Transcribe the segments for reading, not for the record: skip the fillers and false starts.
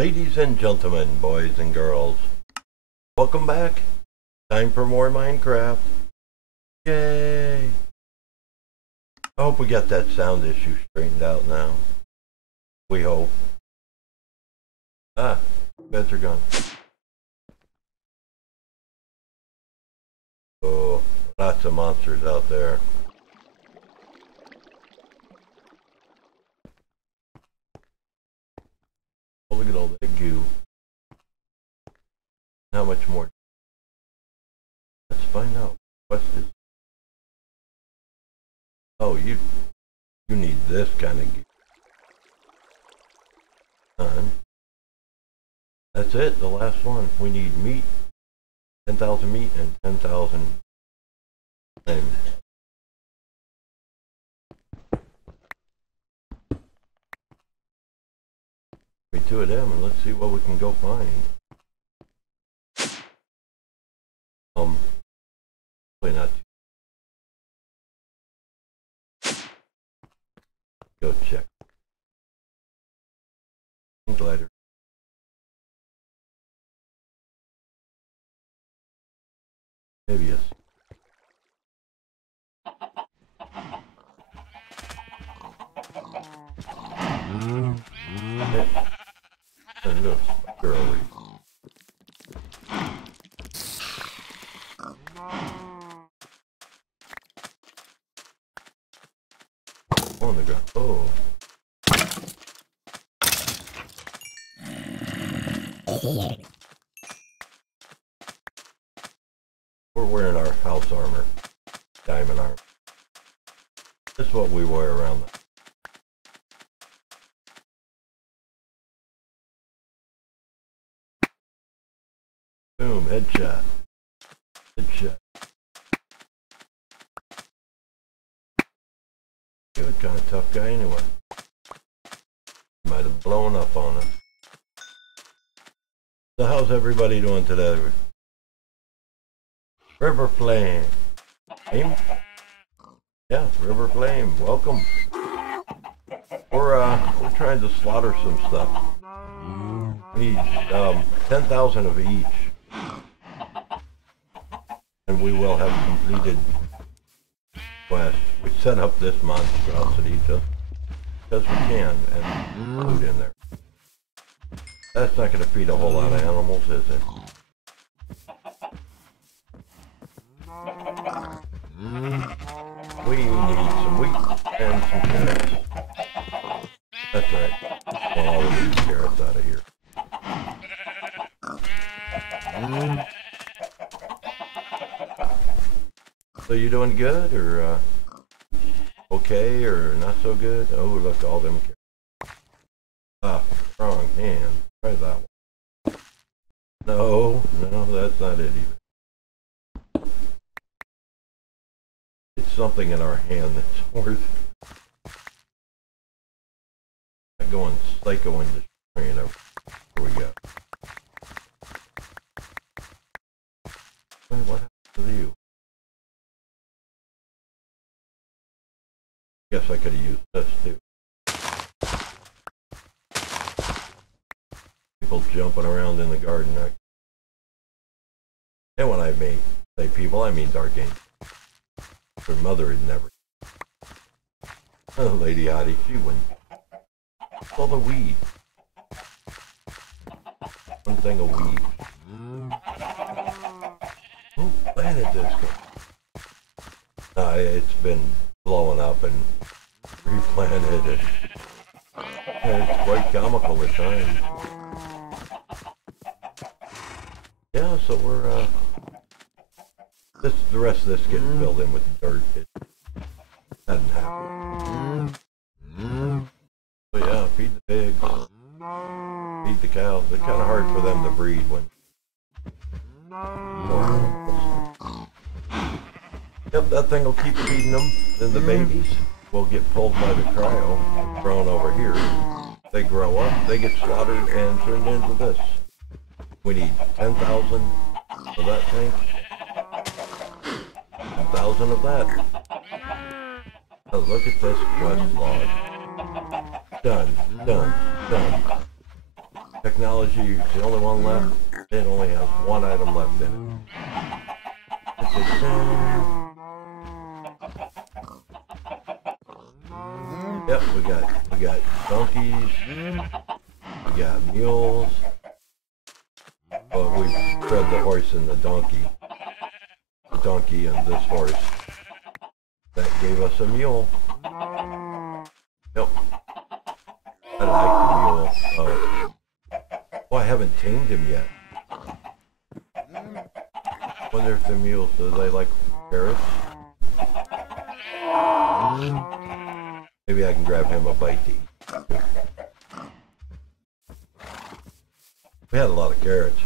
Ladies and gentlemen, boys and girls, welcome back. Time for more Minecraft. Yay! I hope we got that sound issue straightened out now. We hope. Beds are gone. Oh, lots of monsters out there. Oh, look at all that goo. How much more? Let's find out. What's this? Oh, you need this kind of goo. Done. That's it, the last one. We need meat, 10,000 meat and 10,000 flame. Wait, two of them and let's see what we can go find. Probably not. Go check. Glider. Maybe yes. Look, girly. On the ground. Oh. We're wearing our house armor, diamond armor. This is what we wear around the boom, headshot. Headshot. He was kind of tough guy anyway. Might have blown up on us. So how's everybody doing today? River Flame. Flame? Yeah, River Flame. Welcome. We're trying to slaughter some stuff. We need 10,000 of each. And we will have completed quest. We set up this monstrosity just because we can and food in there. That's not going to feed a whole lot of animals, is it? We need some wheat and some carrots. That's right. Pull all of these carrots out of here. So you doing good or okay or not so good? Oh, look, all them carrots. Strong hand. Try that one. No, that's not it either. It's something in our hand that's worth going psycho and destroying it. Here we go. What happened to you? Guess I could have used this too. People jumping around in the garden. And when I say people, I mean Dark Angel. Her mother had never. Oh, Lady Hottie, she wouldn't. All the weed. One thing of weed. Who planted this guy? It's been blowing up and replanted. And it's quite comical at times. Yeah, so we're the rest of this getting filled in with dirt. It doesn't happen. So yeah, feed the pigs, feed the cows. It's kind of hard for them to breed when. Yep, that thing will keep feeding them. Then the babies will get pulled by the cryo, thrown over here. They grow up, they get slaughtered and turned into this. We need 10,000 of that thing. 10,000 of that. Oh, look at this quest log. Done. technology is the only one left. It only has one item left in it. Yep, we got donkeys, we got mules. Well, we bred the horse and the donkey. The donkey and this horse. That gave us a mule. Yep. I like the mule. Oh, I haven't tamed him yet. Wonder if the mules, do they like carrots? Maybe I can grab him a bite to eat. We had a lot of carrots.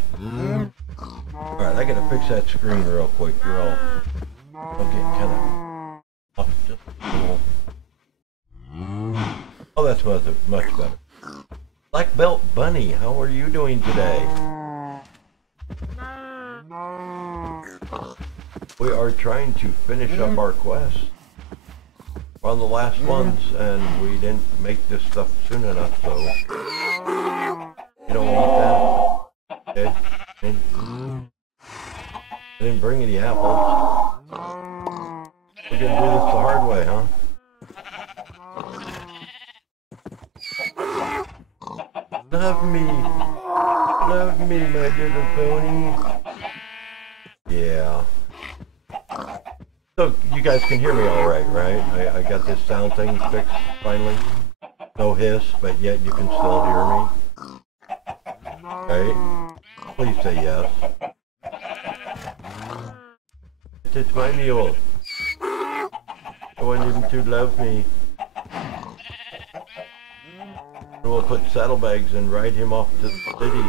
Alright, I gotta fix that screen real quick. You're all getting kind of off just a little. Oh, that's much better. Black Belt Bunny, how are you doing today? We are trying to finish up our quest. We're on the last ones, and we didn't make this stuff soon enough, so you don't want that. Okay. I didn't bring any apples. We're gonna do this the hard way, huh? Love me, my little pony. Yeah. So you guys can hear me all right, right? I got this sound thing fixed finally. No hiss, but yet you can still hear me. Right? Please say yes. It's my mule. I want him to love me. We'll put saddlebags and ride him off to the city.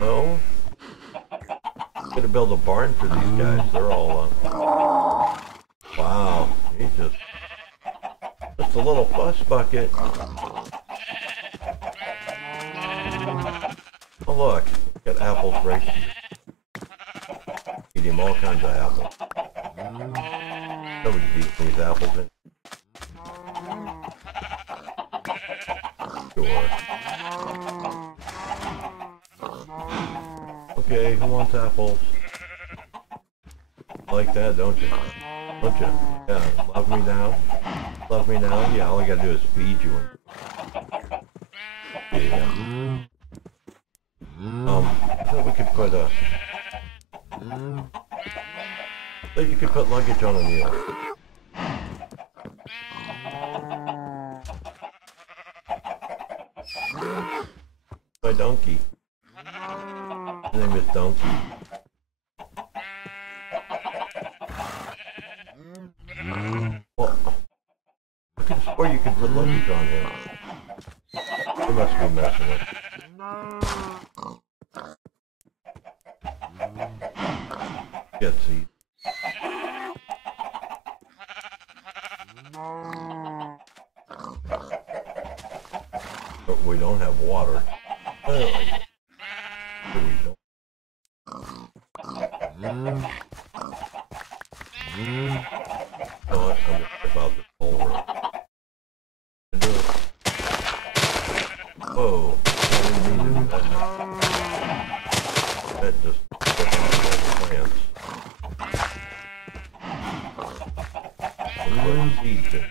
No? I'm gonna build a barn for these guys. They're all wow. He's just a little fuss bucket. Oh look, got apples right here. Feed him all kinds of apples. Nobody's eating these apples in. Sure. Okay, who wants apples? Like that, don't you? Don't you? Yeah, love me now? Love me now? Yeah, all I gotta do is feed you. Yeah. I thought we could put you could put luggage on a mule. My donkey. His name is Donkey. Well, or you could put luggage on him. They must be messing with it. Get seat. But we don't have water. Well, we don't. No, I'm worried about this whole room. Whoa. I didn't mean to do that. That just took off all the plants. Seeds in.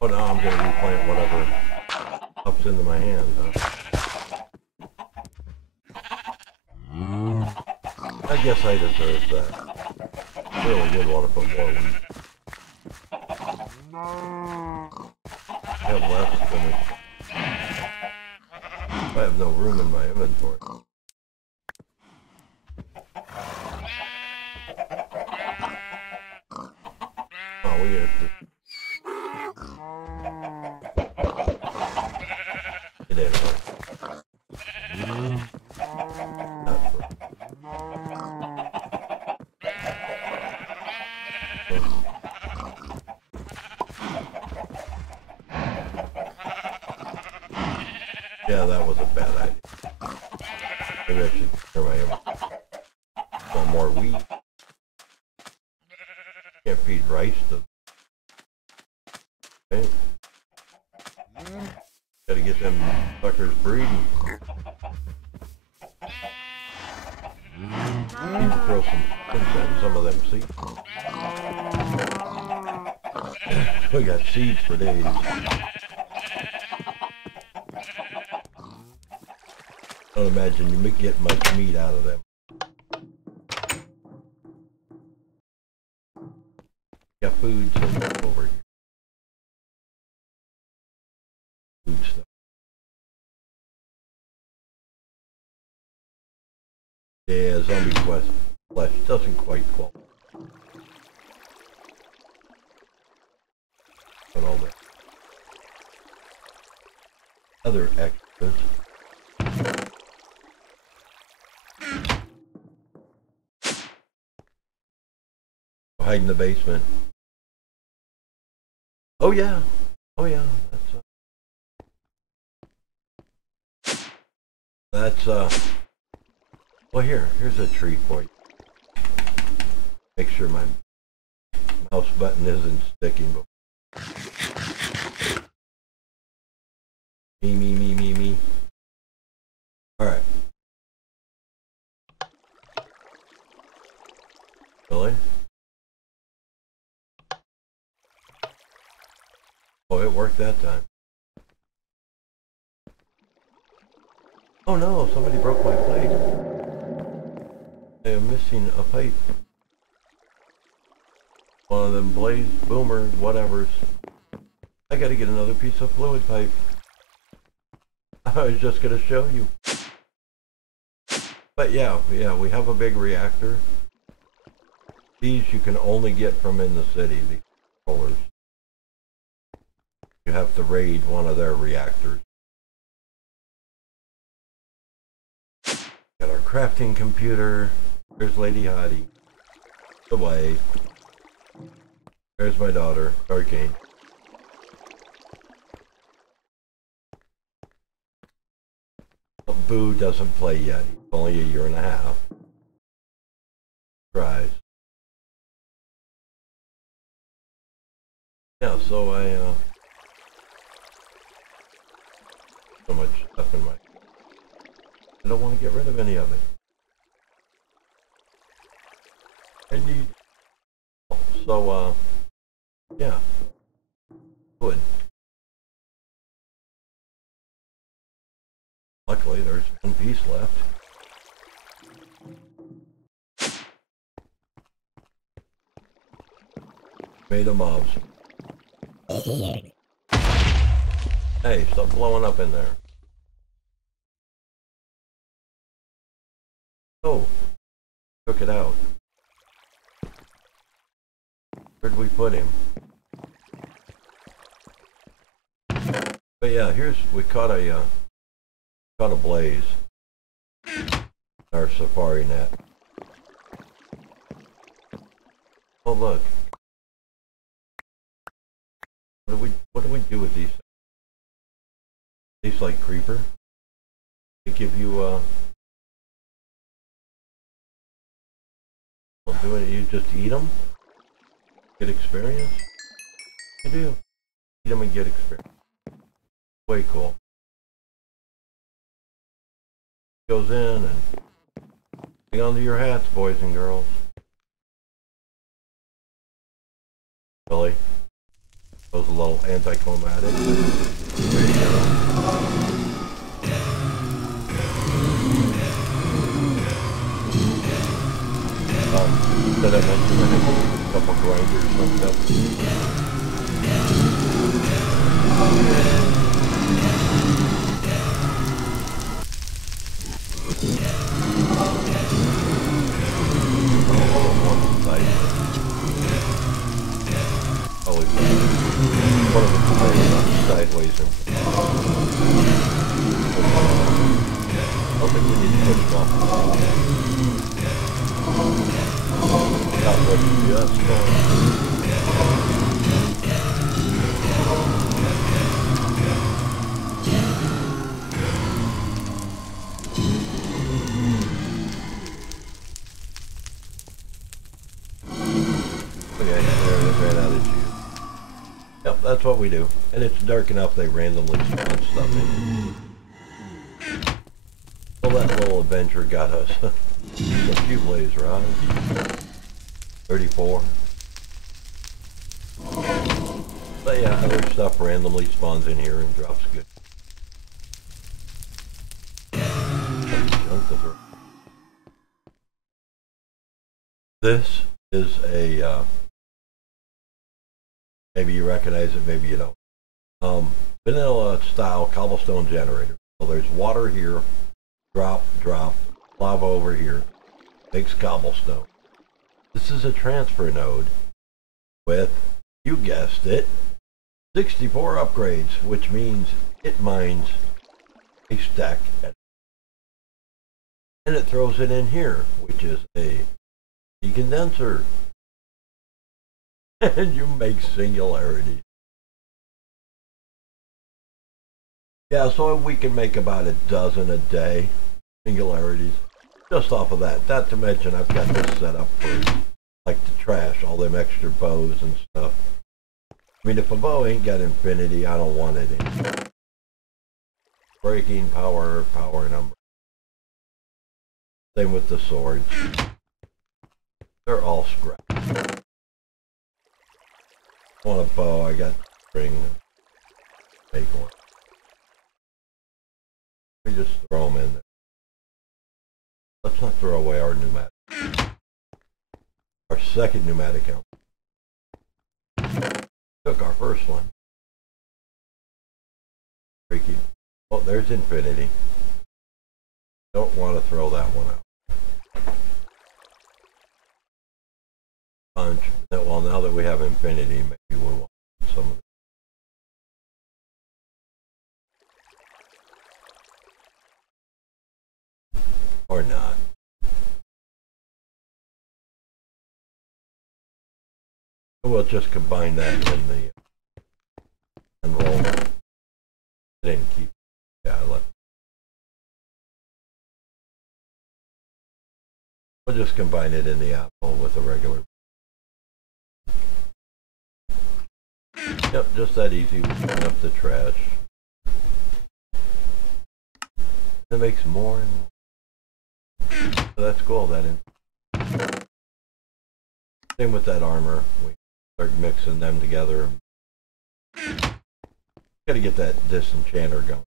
Oh, now I'm going to replant whatever pops into my hand, huh? I guess I deserve that. I really did want to put more wheat. I have less than I have no room in my inventory. Oh, we have to. It ain't right. Yeah, that was a bad idea. Maybe I should clear my inventory. Want more wheat? Can't feed rice to. Okay. Gotta get them suckers breeding. Need to throw some inside some of them seeds. We got seeds for days. Don't imagine you get much meat out of them. Got food over here. Food stuff. Yeah, zombie flesh doesn't quite qualify. But all that other extras. Hide in the basement. Oh yeah, oh yeah. That's well, here's a treat for you. Make sure my mouse button isn't sticking. Me. All right. Really? Oh, it worked that time. Oh no, somebody broke my plate. I am missing a pipe. One of them blaze boomer whatevers. I gotta get another piece of fluid pipe. I was just gonna show you. But yeah, we have a big reactor. These you can only get from in the city, these controllers. You have to raid one of their reactors. Got our crafting computer. There's Lady Hottie. The way. There's my daughter, Arcane. Boo doesn't play yet. He's only a year and a half. Tries. Yeah, so so much stuff in my. I don't want to get rid of any of it. I need. So yeah. Good. Luckily, there's one piece left. Made of mobs. Hey, stop blowing up in there. Oh, took it out. Where'd we put him? But yeah, we caught a blaze. Our safari net. Oh look. What do we do with these? Tastes like creeper. They give you don't do it. You just eat them. Get experience. You do. Eat them and get experience. Way cool. Goes in and hang on to your hats, boys and girls. Billy. Goes a little anticlimactic. There you go. Did I mention I have a couple grinders hooked up? One of the sideways and I don't think we need to push it off. Not what you just going. Okay, there, they ran out of juice. Yep, that's what we do. And it's dark enough they randomly spawn stuff in. Well, that little adventure got us a few blaze rods. 34. But yeah, other stuff randomly spawns in here and drops good. This is a, maybe you recognize it, maybe you don't. Vanilla style cobblestone generator. So there's water here, drop, lava over here, makes cobblestone. This is a transfer node with, you guessed it, 64 upgrades, which means it mines a stack and it throws it in here, which is a condenser. And you make singularities. Yeah, so we can make about a dozen a day, singularities, just off of that. Not to mention I've got this set up for like the trash, all them extra bows and stuff. I mean, if a bow ain't got infinity, I don't want it in. Breaking, power number. Same with the swords. They're all scrap. I want a bow, I got string. Make one. We just throw them in there. Let's not throw away our pneumatic. Our second pneumatic helmet. Took our first one. Breaking. Oh, there's infinity. Don't want to throw that one out. Punch. Well, now that we have infinity, maybe we'll want some of it. Or not. We'll just combine that in the and roll. Then keep. Yeah, we'll just combine it in the apple with a regular. Yep, just that easy. We clean up the trash. It makes more and more. So that's cool. That in. Same with that armor. We start mixing them together. Got to get that disenchanter going.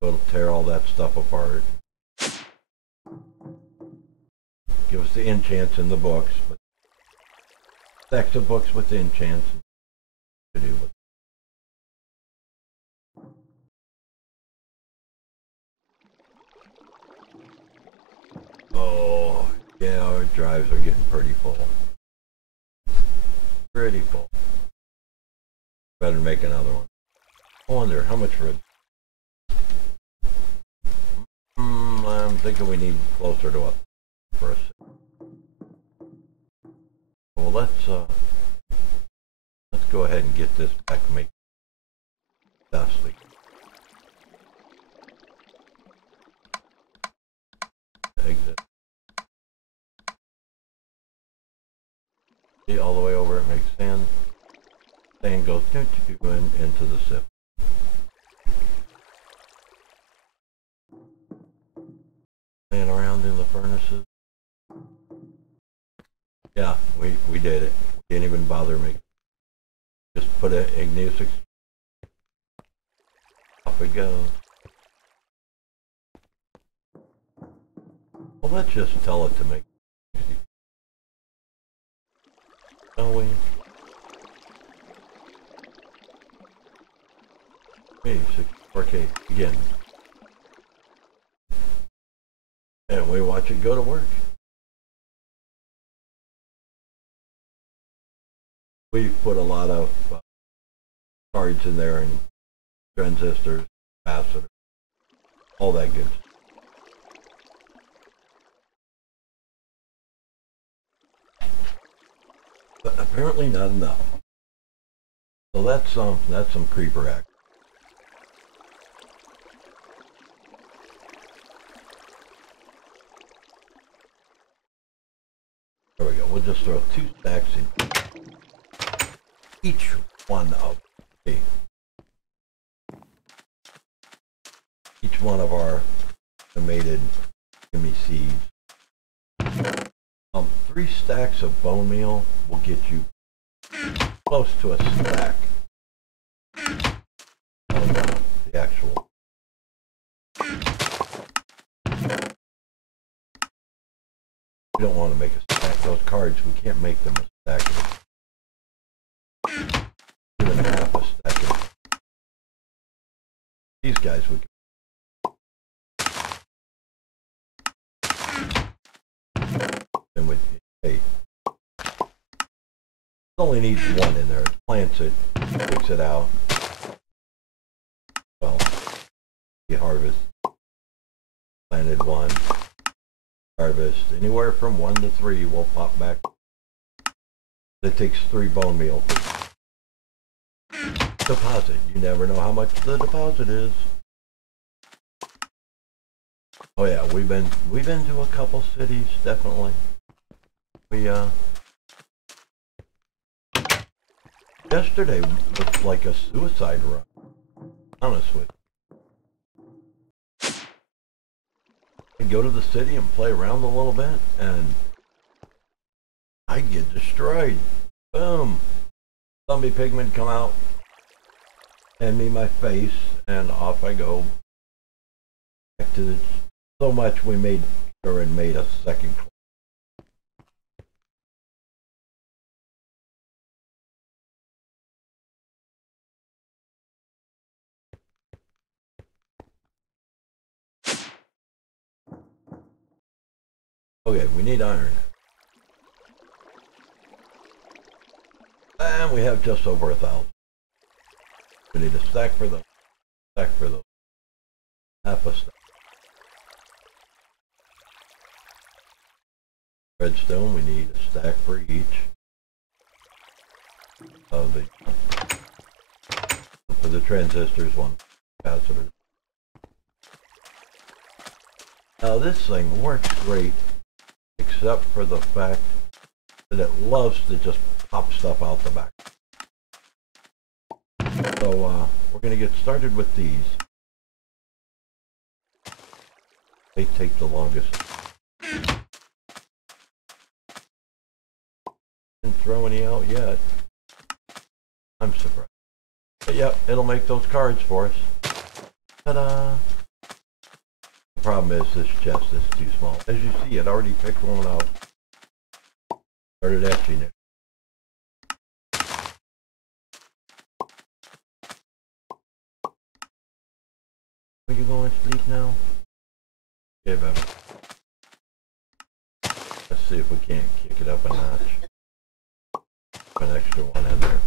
So it'll tear all that stuff apart. Give us the enchants in the books, but stacks of books with enchants to do with. Oh, yeah, our drives are getting pretty full. Pretty full. Better make another one. I wonder how much rib. I'm thinking we need closer to a for a second. Well, let's go ahead and get this back and make it dusty. Exit. See, all the way over it makes sand. Sand goes into the sip. Playing around in the furnaces. Yeah, we did it. We didn't even bother making. Just put an igneous. Off it goes. Well, let's just tell it to make. Don't we? Hey, 64K again. And we watch it go to work. We've put a lot of cards in there and transistors, capacitors, all that good stuff. But apparently not enough. So that's some creeper act. There we go. We'll just throw 2 stacks in each one of each one of our estimated gimme seeds. 3 stacks of bone meal will get you close to a stack of the actual. We don't want to make a stack. Those cards, we can't make them a stack. Even a half a stack. These guys we can. And with hey, only needs 1 in there. It plants it, picks it out. Well, you harvest. Planted 1. Harvest. Anywhere from 1 to 3 will pop back. It takes 3 bone meal. Deposit. You never know how much the deposit is. Oh yeah, we've been to a couple cities, definitely. We yesterday was like a suicide run. Honest with you. I'd go to the city and play around a little bit, and I'd get destroyed. Boom! Zombie pigmen come out, hand me my face, and off I go. Back to the, so much we made sure and made a second. Okay, we need iron. And we have just over 1,000. We need a stack for those. Stack for those. Half a stack. Redstone, we need a stack for each of the, for the transistors, 1 capacitor. Now this thing works great, except for the fact that it loves to just pop stuff out the back. So we're going to get started with these. They take the longest. Didn't throw any out yet. I'm surprised. But yeah, it'll make those cards for us. Ta-da! The problem is this chest is too small. As you see, it already picked one out. Started etching it. Are you going to sleep now? Okay, baby. Let's see if we can't kick it up a notch. Put an extra one in there.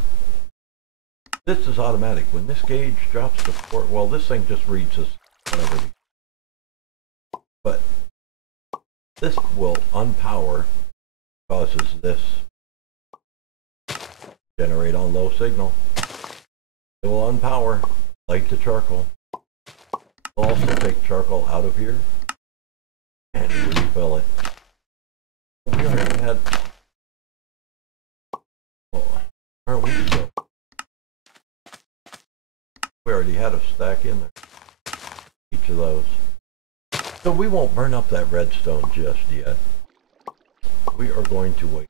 This is automatic. When this gauge drops to 4, well, this thing just reads us whatever. But this will unpower, causes this generate on low signal. It will unpower, light the charcoal. We'll also take charcoal out of here and refill it. We already had, well, aren't we still? We already had a stack in there, each of those. So we won't burn up that redstone just yet. We are going to wait.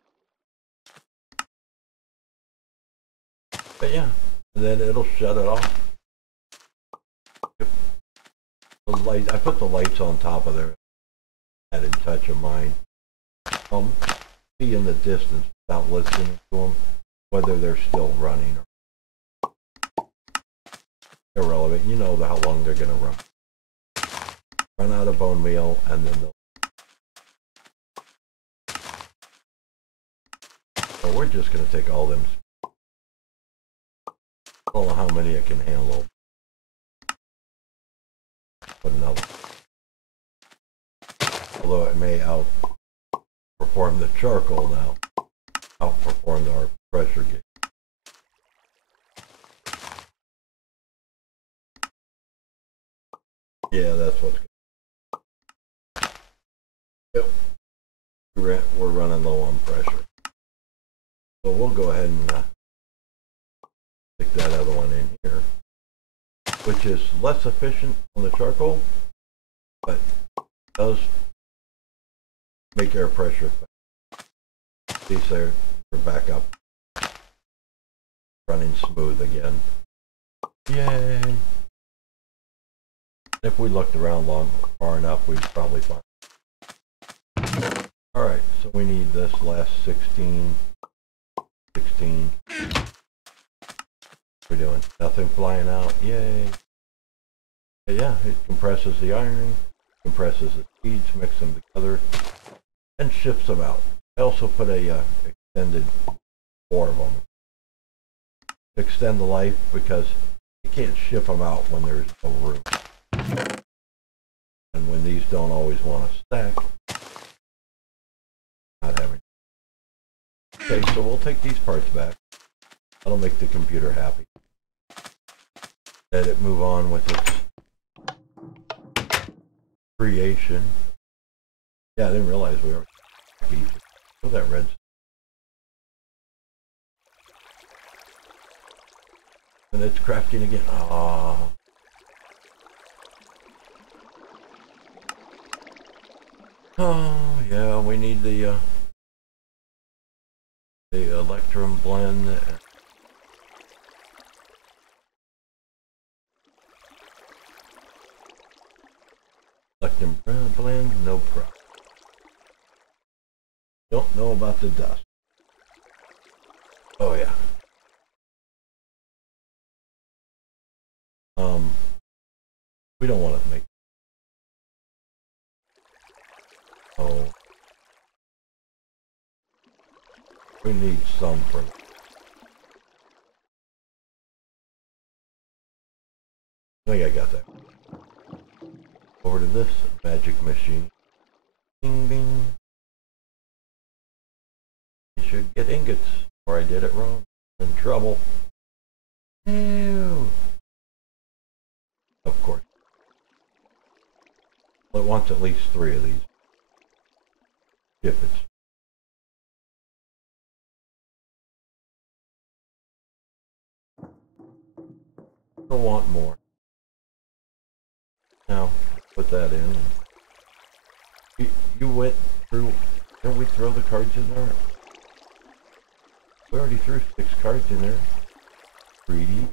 But yeah, and then it'll shut it off. The light, I put the lights on top of there. Added touch of mine. See in the distance without listening to them, whether they're still running or irrelevant. You know how long they're going to run. Run out of bone meal, and then they'll. So we're just going to take all them. I don't know how many I can handle. But another. Although it may outperform the charcoal now. Outperform our pressure gauge. Yeah, that's what's good. Yep. we're running low on pressure. So we'll go ahead and stick that other one in here, which is less efficient on the charcoal, but does make air pressure. These there, we're back up, running smooth again. Yay! If we looked around far enough, we'd probably find. All right, so we need this last 16. We're doing nothing flying out. Yay! But yeah, it compresses the iron, compresses the seeds, mix them together, and shifts them out. I also put a extended 4 of them to extend the life, because you can't ship them out when there's no room, and when these don't always want to stack. Not having. Okay, so we'll take these parts back. That'll make the computer happy. Let it move on with its creation. Yeah, I didn't realize we were. Oh, that red. And it's crafting again. Ah. Oh yeah, we need the Electrum blend. Electrum blend, no problem. Don't know about the dust. Oh yeah. We don't want to make. Oh. We need some for. I think I got that. Over to this magic machine. Bing bing. You should get ingots, or I did it wrong. I'm in trouble. Ew. Of course. Well, it wants at least 3 of these. If it's. I want more. Now, put that in. You went through. Didn't we throw the cards in there? We already threw 6 cards in there. 3D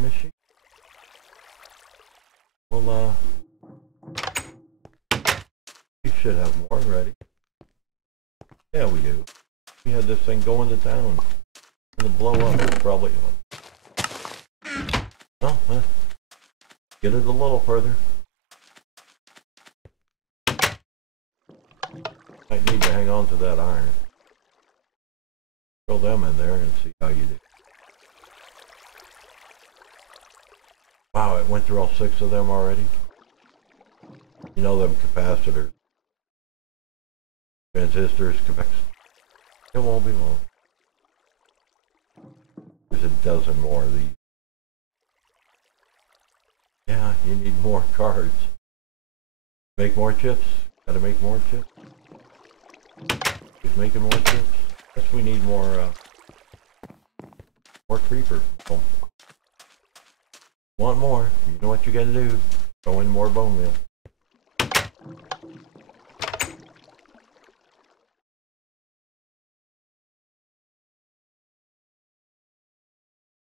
machine. Well, we should have more ready. Yeah, we do. We had this thing going to town. Gonna blow up. It's probably. Oh, get it a little further. Might need to hang on to that iron. Throw them in there and see how you do. Wow, it went through all 6 of them already. You know them capacitors, transistors, it won't be long. There's a dozen more of these. Yeah, you need more cards. Make more chips. Gotta make more chips. Keep making more chips. Guess we need more creeper. Oh. Want more? You know what you gotta do. Throw in more bone meal.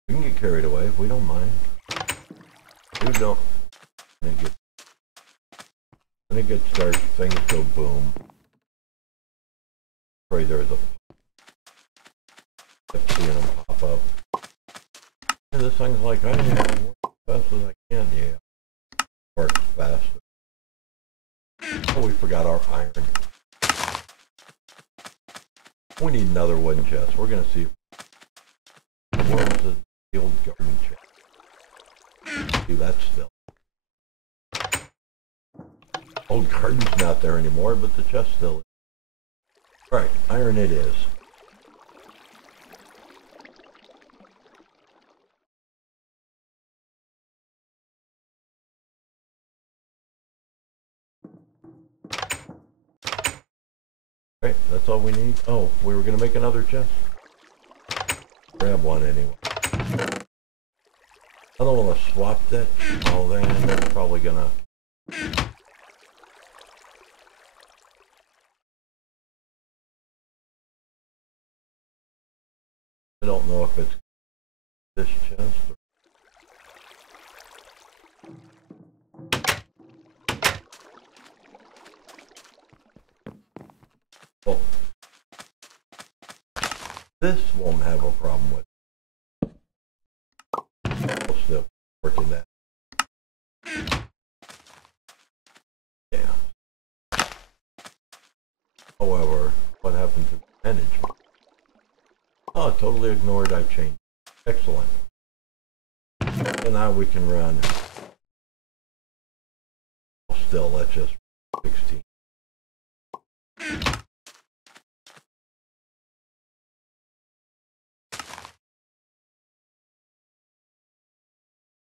We can get carried away. We don't mind. We don't. When it gets dark, things go boom. Pray there's a. Keep seeing them pop up. And this thing's like, I need to work as fast as I can. Yeah. Work faster. Oh, we forgot our iron. We need another wooden chest. We're gonna see. Where's the old garden chest? See, that's still. Old garden's not there anymore, but the chest still is. Right, iron it is. Right, that's all we need. Oh, we were gonna make another chest. Grab one anyway. I don't want to swap that. Oh, then that's probably gonna. I don't know if it's this chest or. Well, this won't have a problem with. We'll still working that. Yeah. However, what happened to management? Oh, totally ignored. I changed. Excellent. So now we can run. Well, still, let's just 16.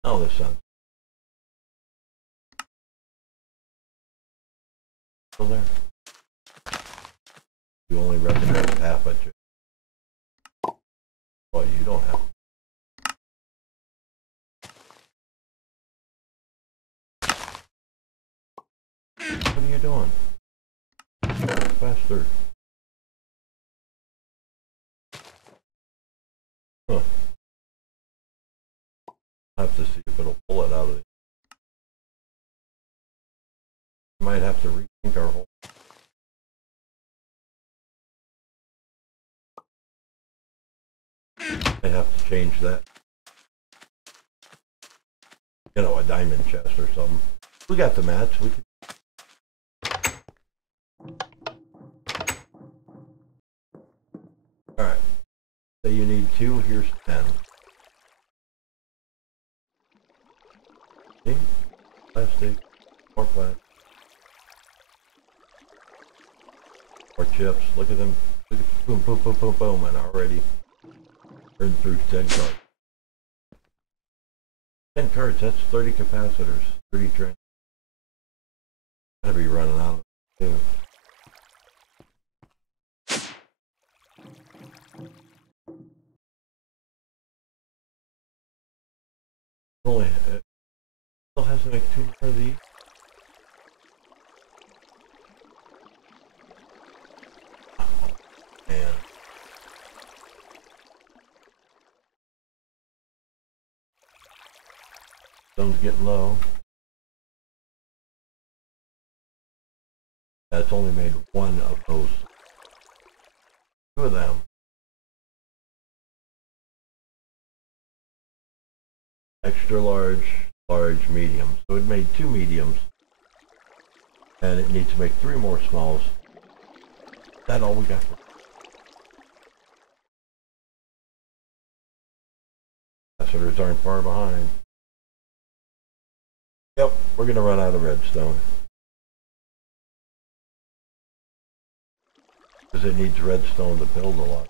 Oh, the sun. Still there. You only recognize half of it. Well, you don't have. What are you doing? Faster. Huh. I'll have to see if it'll pull it out of it. Might have to rethink our whole. I have to change that. You know, a diamond chest or something. We got the mats. We can. All right. So you need 2. Here's 10. See? Plastic. More plastic. More chips. Look at them. Look at boom, boom, boom, boom, boom, and already burned through 10 cards. 10 cards. That's 30 capacitors. 30 trains. Gotta be running out of too. Only it still has to make 2 more of these. Man. Stone's getting low. That's only made 1 of those. 2 of them. Extra large, large, medium. So it made 2 mediums. And it needs to make 3 more smalls. That's all we got for capacitors aren't far behind. Yep, we're gonna run out of redstone. Because it needs redstone to build a lot.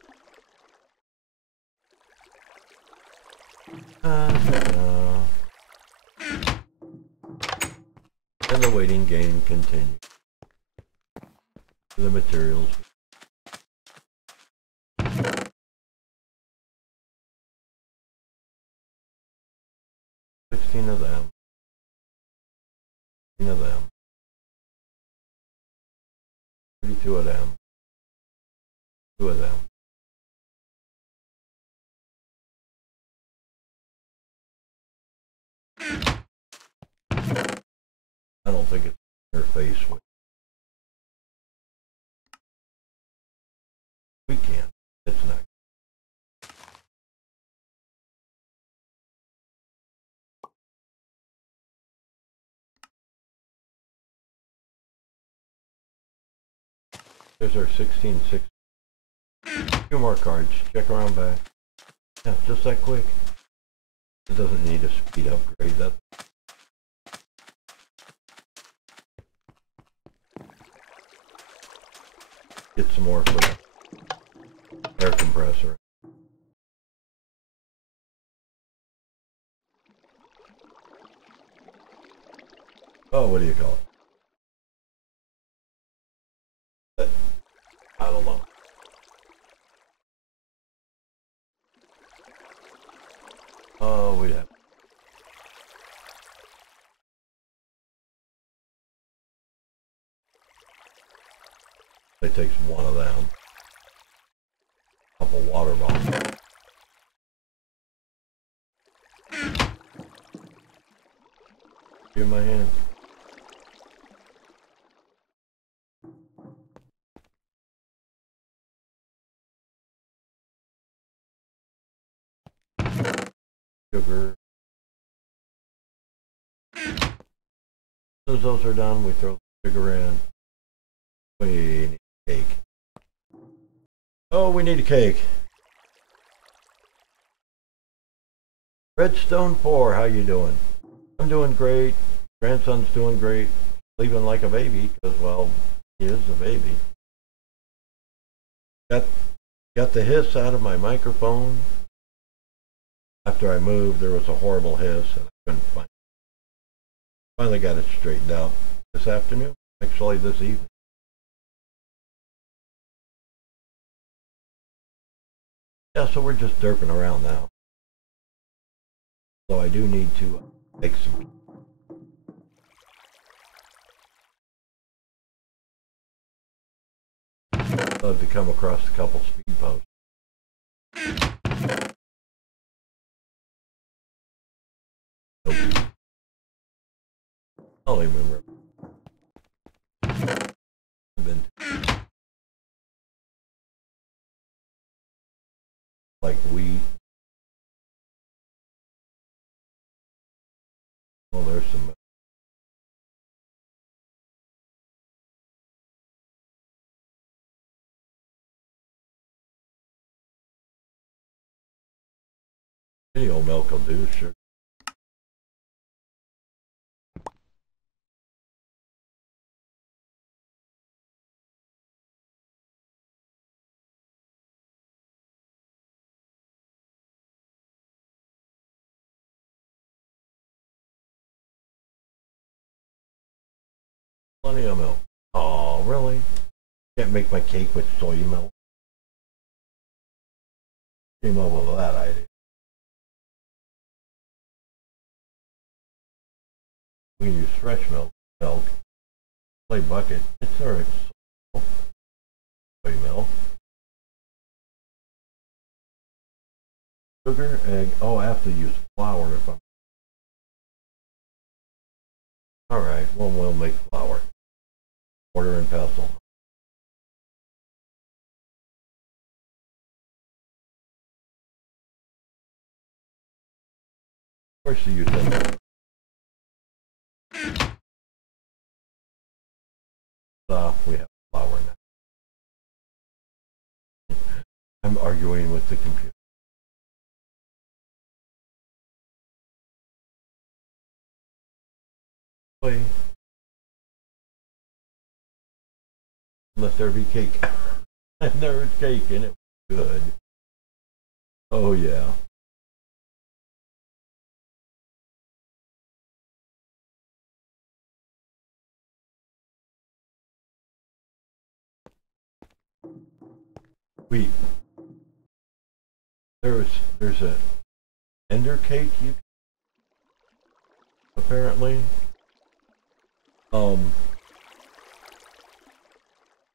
And the waiting game continues. For the materials. 16 of them. 16 of them. 32 of them. 2 of them. I don't think it's interface with. We can't. It's not. There's our 1660. 2 more cards. Check around back. Yeah, just that quick. It doesn't need a speed upgrade. That. Get some more for the air compressor. Oh, what do you call it? that alone. Oh, we have. It takes one of them. A couple water bottles. Give my hand. Sugar. As soon as those are done, we throw the sugar in. We need cake. Oh, we need a cake. Redstone 4, how you doing? I'm doing great. Grandson's doing great. Sleeping like a baby, because, well, he is a baby. Got the hiss out of my microphone. After I moved, there was a horrible hiss, and I couldn't find it. Finally got it straightened out this afternoon. Actually, this evening. Yeah, so we're just derping around now. So I do need to make some. I'd love to come across a couple speed posts. Nope. I'll even remember. Been like wheat. Oh, there's some. Any old milk will do, sure. Plenty of milk. Oh, really? Can't make my cake with soy milk? Came up with that idea. We can use fresh milk, play bucket. It's alright. Soy milk. Sugar, egg. Oh, I have to use flour if I'm. Alright, well, we'll make flour. Mortar and pestle. Where's the utensil? We have flour now. I'm arguing with the computer. Play. Unless there be cake. And there was cake and it was good. Oh yeah. There's a ender cake you apparently.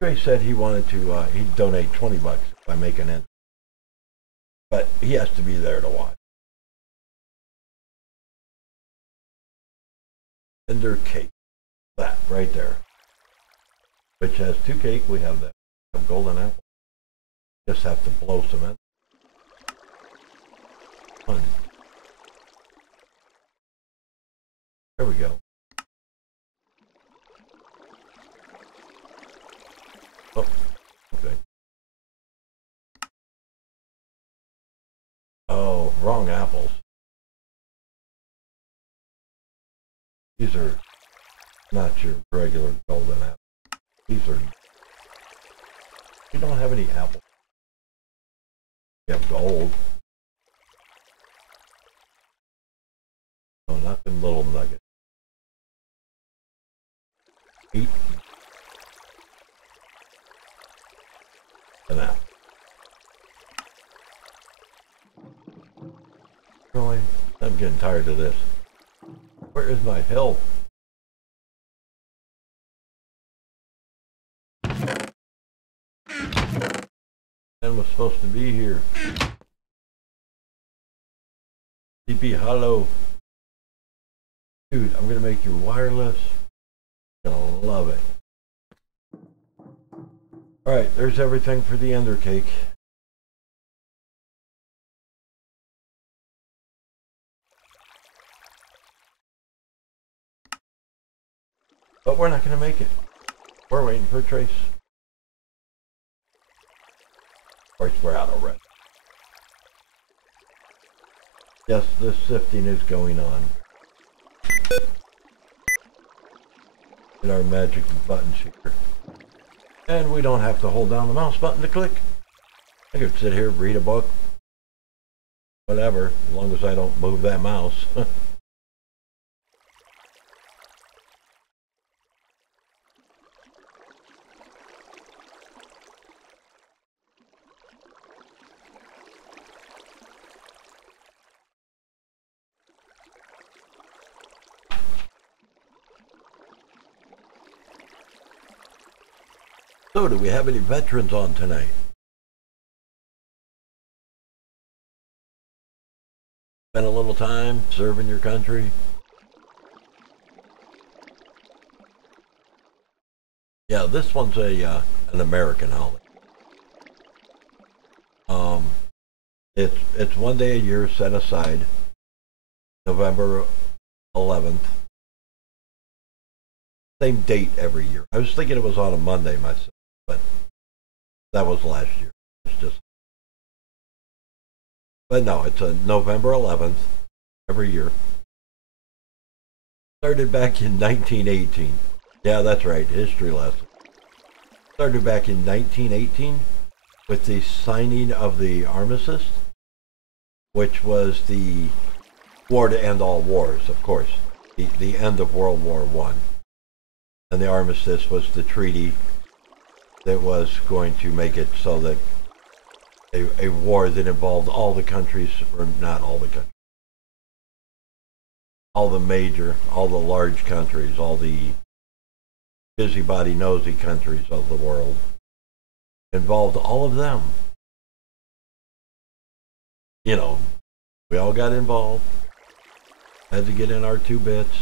Trey said he wanted to he'd donate $20 if I make an ender. But he has to be there to watch. Ender cake. That right there. Which has 2 cake. We have that golden apple. Just have to blow some in. There we go. Oh, okay. Oh, wrong apples. These are not your regular golden apples. These are. You don't have any apples. You have gold. No, not them little nuggets. Eat. And that. Really? I'm getting tired of this. Where is my help? Man was supposed to be here. Sleepy Hollow. Dude, I'm gonna make you wireless. You're gonna love it. Alright, there's everything for the Ender Cake. But we're not gonna make it. We're waiting for Trace. Of course, we're out already. Yes, this sifting is going on. In our magic button here. And we don't have to hold down the mouse button to click. I could sit here, read a book, whatever, as long as I don't move that mouse. So, do we have any veterans on tonight? Spent a little time serving your country? Yeah, this one's a an American holiday. It's one day a year set aside, November 11th. Same date every year. I was thinking it was on a Monday myself, but that was last year. It's just, but no, it's a November 11th every year. Started back in 1918. Yeah, that's right, history lesson. Started back in 1918 with the signing of the armistice, which was the war to end all wars, of course, the end of World War I. And the armistice was the treaty that was going to make it so that a war that involved all the countries, or not all the countries, all the large countries, all the busybody nosy countries of the world, involved all of them. You know, we all got involved, had to get in our 2 bits.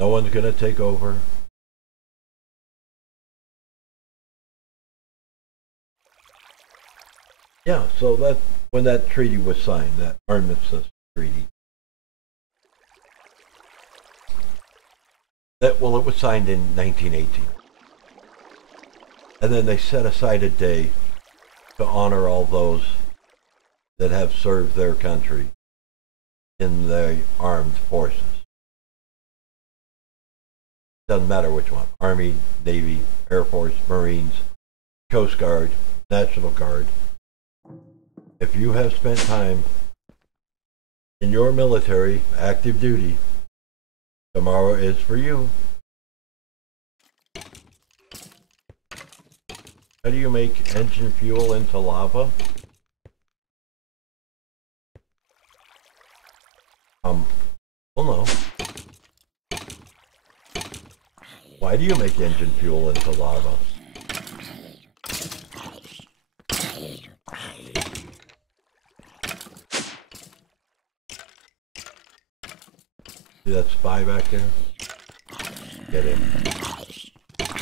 No one's gonna take over. Yeah, so that when that treaty was signed, that armistice treaty. It was signed in 1918. And then they set aside a day to honor all those that have served their country in the armed forces. Doesn't matter which one. Army, Navy, Air Force, Marines, Coast Guard, National Guard. If you have spent time in your military, active duty, tomorrow is for you. How do you make engine fuel into lava? Well, no. Why do you make engine fuel into lava? See that spy back there? Get him.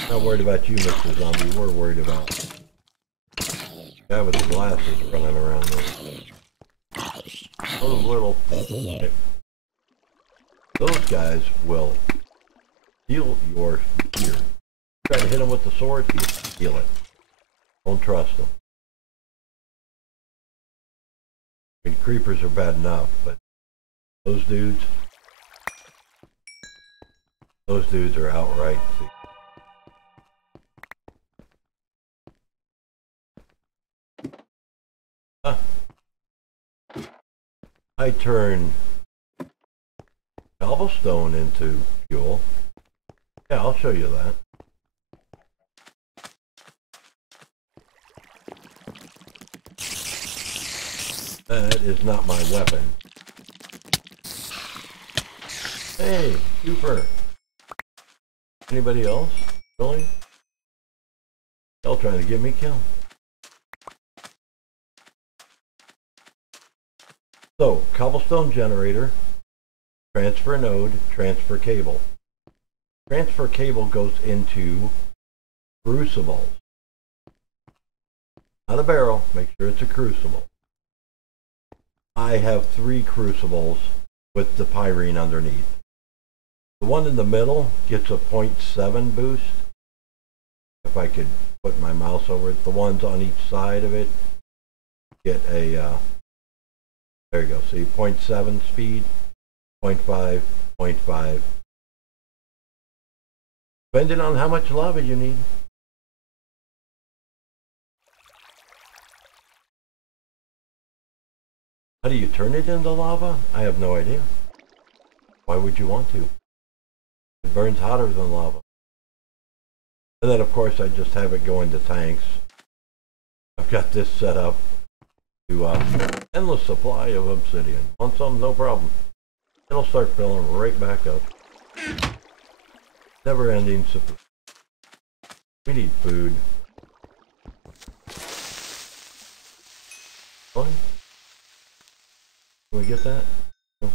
Not worried about you, Mr. Zombie. We're worried about the guy with the glasses running around there. Those little... Those guys will heal your fear. Try to hit them with the sword, heal it. Don't trust them. I mean, creepers are bad enough, but those dudes are outright. Huh. I turn cobblestone into fuel. Yeah, I'll show you that. That is not my weapon. Hey, Cooper. Anybody else? Really? Y'all trying to get me killed. So, cobblestone generator, transfer node, transfer cable. Transfer cable goes into crucibles. Not a barrel, make sure it's a crucible. I have 3 crucibles with the pyrene underneath. The one in the middle gets a 0.7 boost. If I could put my mouse over it, the ones on each side of it get a, there you go, see 0.7 speed, 0.5, 0.5. Depending on how much lava you need. How do you turn it into lava? I have no idea. Why would you want to? It burns hotter than lava. And then of course I just have it go into tanks. I've got this set up to endless supply of obsidian. Want some? No problem. It'll start filling right back up. Never ending supply. We need food. What? Can we get that? No.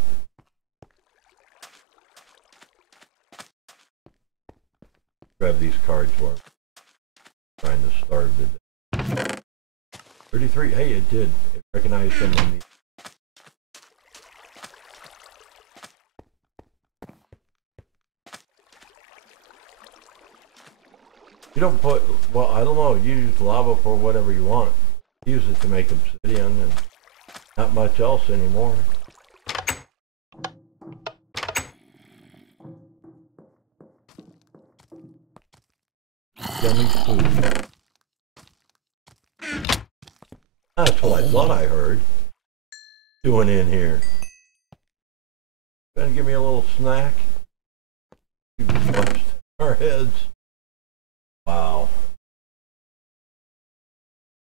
Grab these cards while I'm trying to starve the day. 33. Hey, it did. It recognized them on the. You don't put, well, I don't know, you use lava for whatever you want. Use it to make obsidian and not much else anymore. Yummy food. That's what I thought I heard. Doing in here. Trying to give me a little snack. You punched our heads. Wow.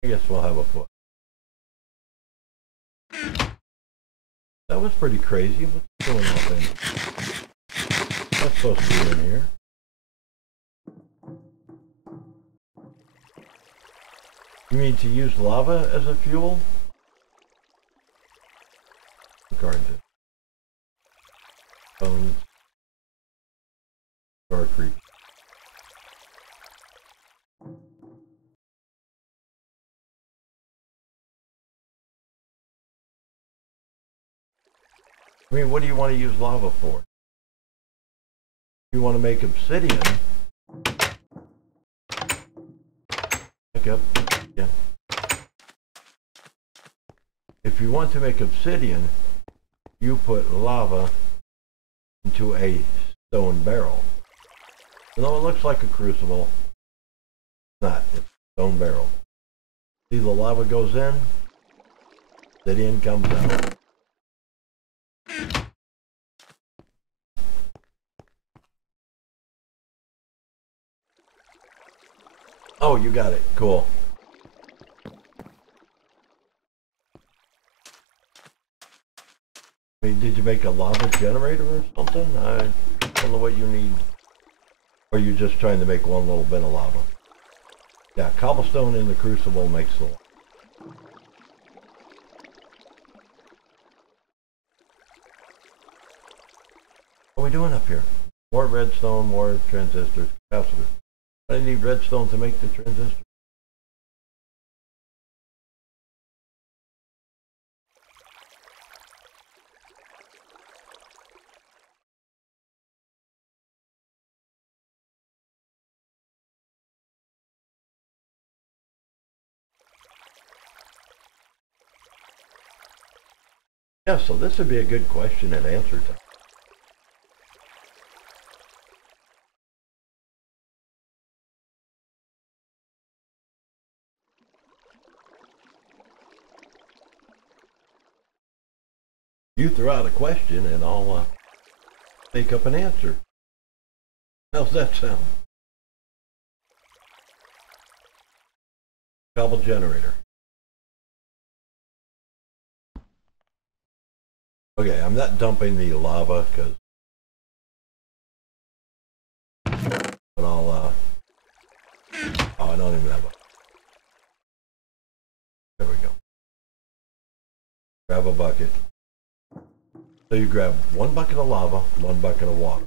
I guess we'll have a foot. That was pretty crazy. What's going on there? That's supposed to be in here. You mean to use lava as a fuel? Cards it. Bones. Star Creek. I mean, what do you want to use lava for? You want to make obsidian? Pick up. Yeah. If you want to make obsidian, you put lava into a stone barrel. Although it looks like a crucible, it's not. It's a stone barrel. See, the lava goes in, obsidian comes out. Oh, you got it. Cool. I mean, did you make a lava generator or something? I don't know what you need. Or are you just trying to make one little bit of lava? Yeah, cobblestone in the crucible makes the lava. What are we doing up here? More redstone, more transistors, capacitors. I need redstone to make the transistor. Yeah, so this would be a good question and answer time. You throw out a question and I'll make up an answer. How's that sound? Cobble generator. Okay, I'm not dumping the lava because I'll oh, I don't even have a. There we go. Grab a bucket. So you grab 1 bucket of lava, 1 bucket of water.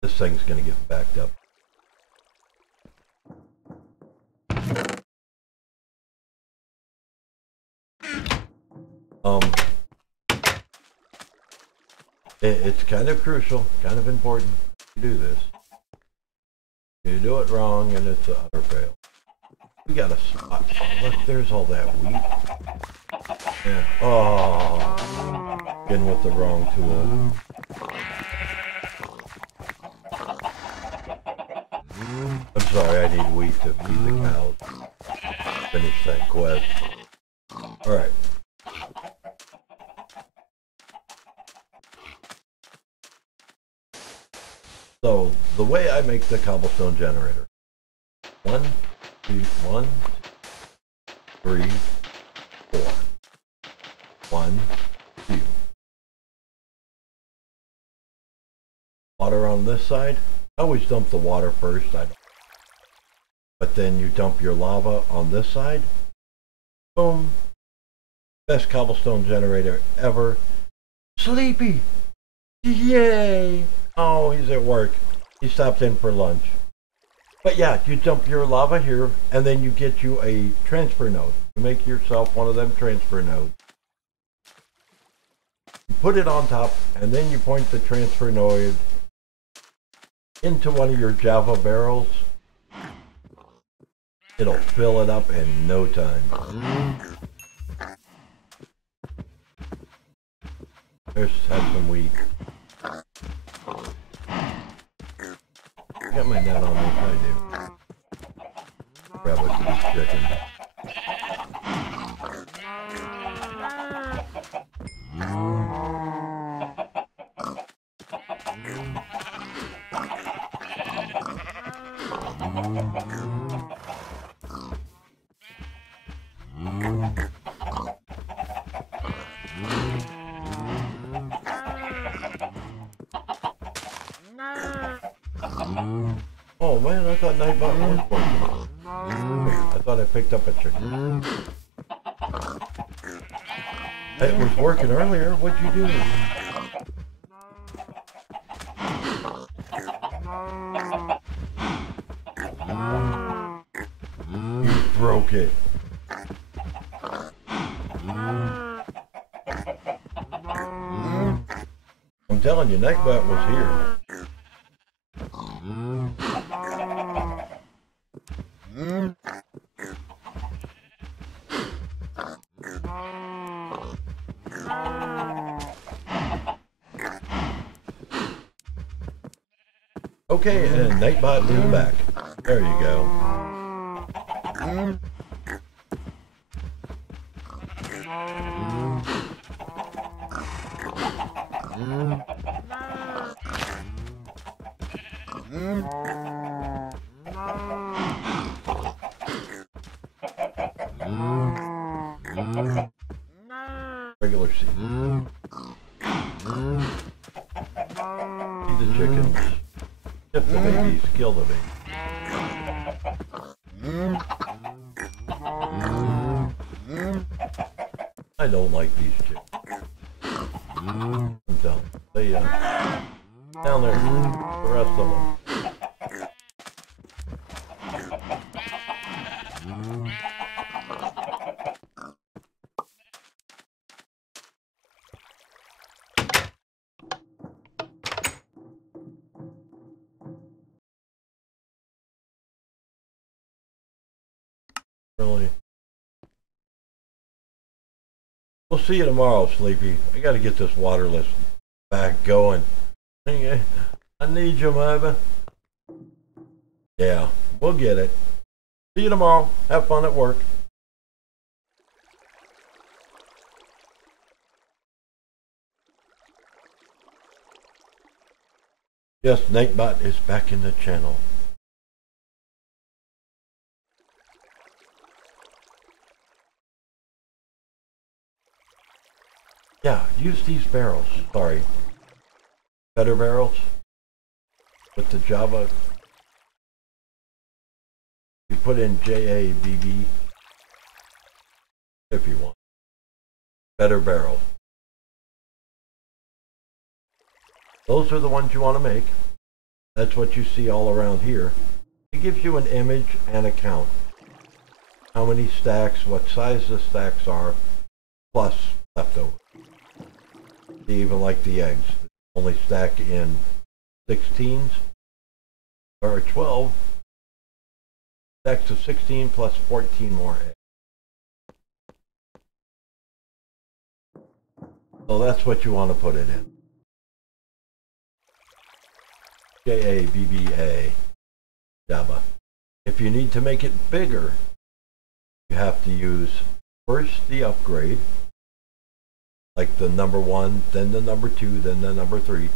This thing's gonna get backed up. It's kind of crucial, kind of important to do this. You do it wrong and it's an utter fail. We got a spot. Oh, look, there's all that wheat. Yeah. Oh, again with the wrong tool. I'm sorry, I need wheat to feed the cows. Finish that quest. Alright. So, the way I make the cobblestone generator. 1, 2, 1, 3, 4. 1, 2. Water on this side. I always dump the water first. But then you dump your lava on this side. Boom. Best cobblestone generator ever. Sleepy! Yay! Oh, he's at work. He stopped in for lunch. But yeah, you dump your lava here, and then you get you a transfer node. You make yourself one of them transfer nodes. You put it on top, and then you point the transfer node into one of your Java barrels. It'll fill it up in no time. Let's have some wheat. I got my net on me, I do. Grab a piece chicken. Oh man, I thought Nightbot was working. I thought I picked up a chicken. It was working earlier. What'd you do? You broke it. I'm telling you, Nightbot was here. Okay, and Nightbot is back. There you go. Regular seed. Feed the chickens. If the babies, kill the babies. I don't like these chickens. I'm done. They, down there, the rest of them. Really. We'll see you tomorrow, Sleepy. I gotta get this waterless back going. I need you, baby. Yeah, we'll get it. See you tomorrow. Have fun at work. Yes, Nightbot is back in the channel. Yeah, use these barrels. Sorry. Better barrels. With the Java. You put in JABB if you want. Better barrel. Those are the ones you want to make. That's what you see all around here. It gives you an image and a count. How many stacks, what size the stacks are, plus leftover. Even like the eggs. Only stack in 16s or 12 stacks of 16 plus 14 more eggs. So that's what you want to put it in. JABBA, Java. If you need to make it bigger, you have to use first the upgrade, like the number 1, then the number 2, then the number 3.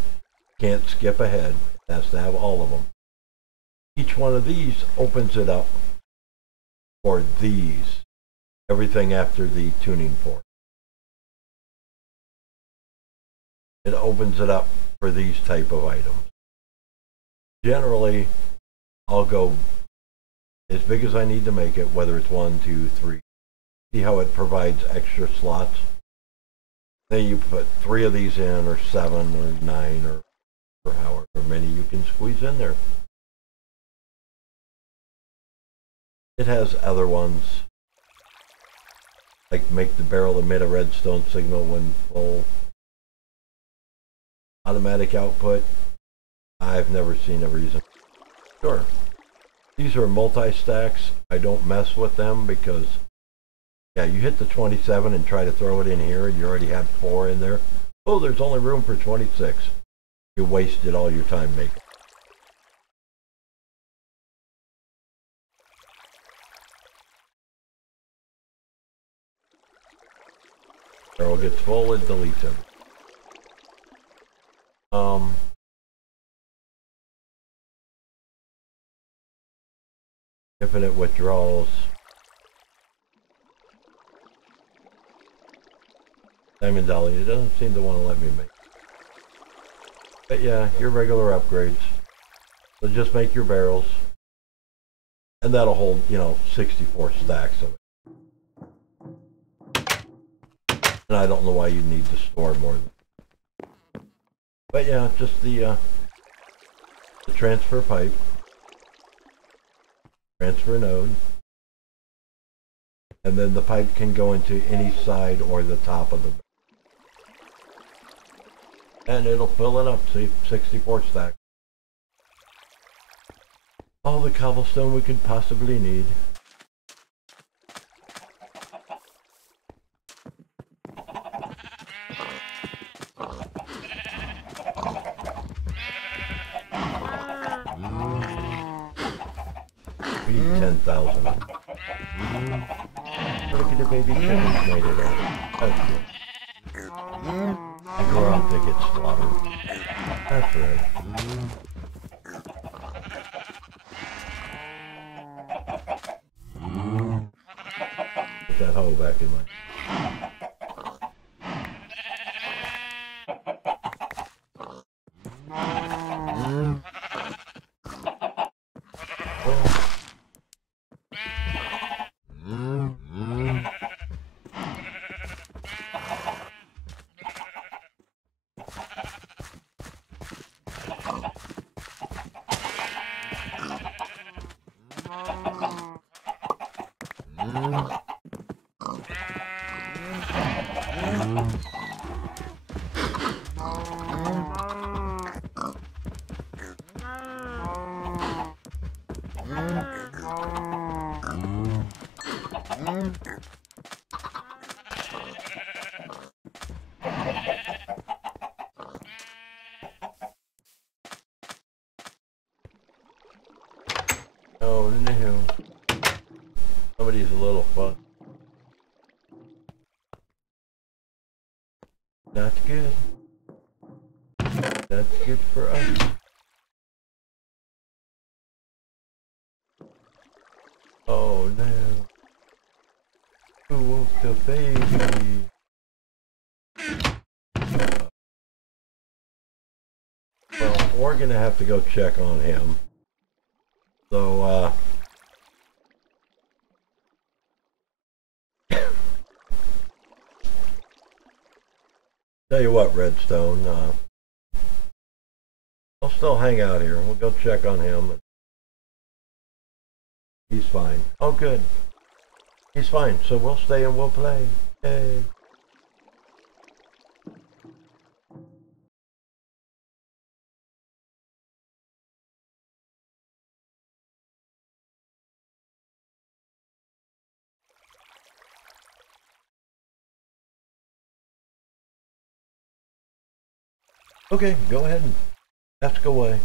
Can't skip ahead. It has to have all of them. Each one of these opens it up for these. Everything after the tuning fork. It opens it up for these type of items. Generally, I'll go as big as I need to make it, whether it's 1, 2, 3. See how it provides extra slots? Then you put 3 of these in, or 7, or 9, or however many you can squeeze in there. It has other ones, like make the barrel emit a redstone signal when full. Automatic output. I've never seen a reason. Sure. These are multi-stacks. I don't mess with them because, yeah, you hit the 27 and try to throw it in here and you already had 4 in there. Oh, there's only room for 26. You wasted all your time making. Barrel gets full, it deletes everything. Infinite withdrawals. Diamond Dolly, it doesn't seem to want to let me make. But yeah, your regular upgrades. So just make your barrels. And that'll hold, 64 stacks of it. And I don't know why you need to store more than. But yeah, just the transfer pipe. Transfer node. And then the pipe can go into any side or the top of the barrel. And it'll fill it up, see, 64 stacks. All the cobblestone we could possibly need. We need 10,000. Look at the baby chickens made it out. That's good. And go out to get slaughtered. That's right. Put that hoe back in my... Oh no. Somebody's a little fun. Not good. That's good for us. Oh no. Who woke the baby? Well, we're gonna have to go check on him. So, tell you what, Redstone, I'll still hang out here. We'll go check on him. He's fine. Oh, good. He's fine. So we'll stay and we'll play. Yay. Okay, go ahead and ask away.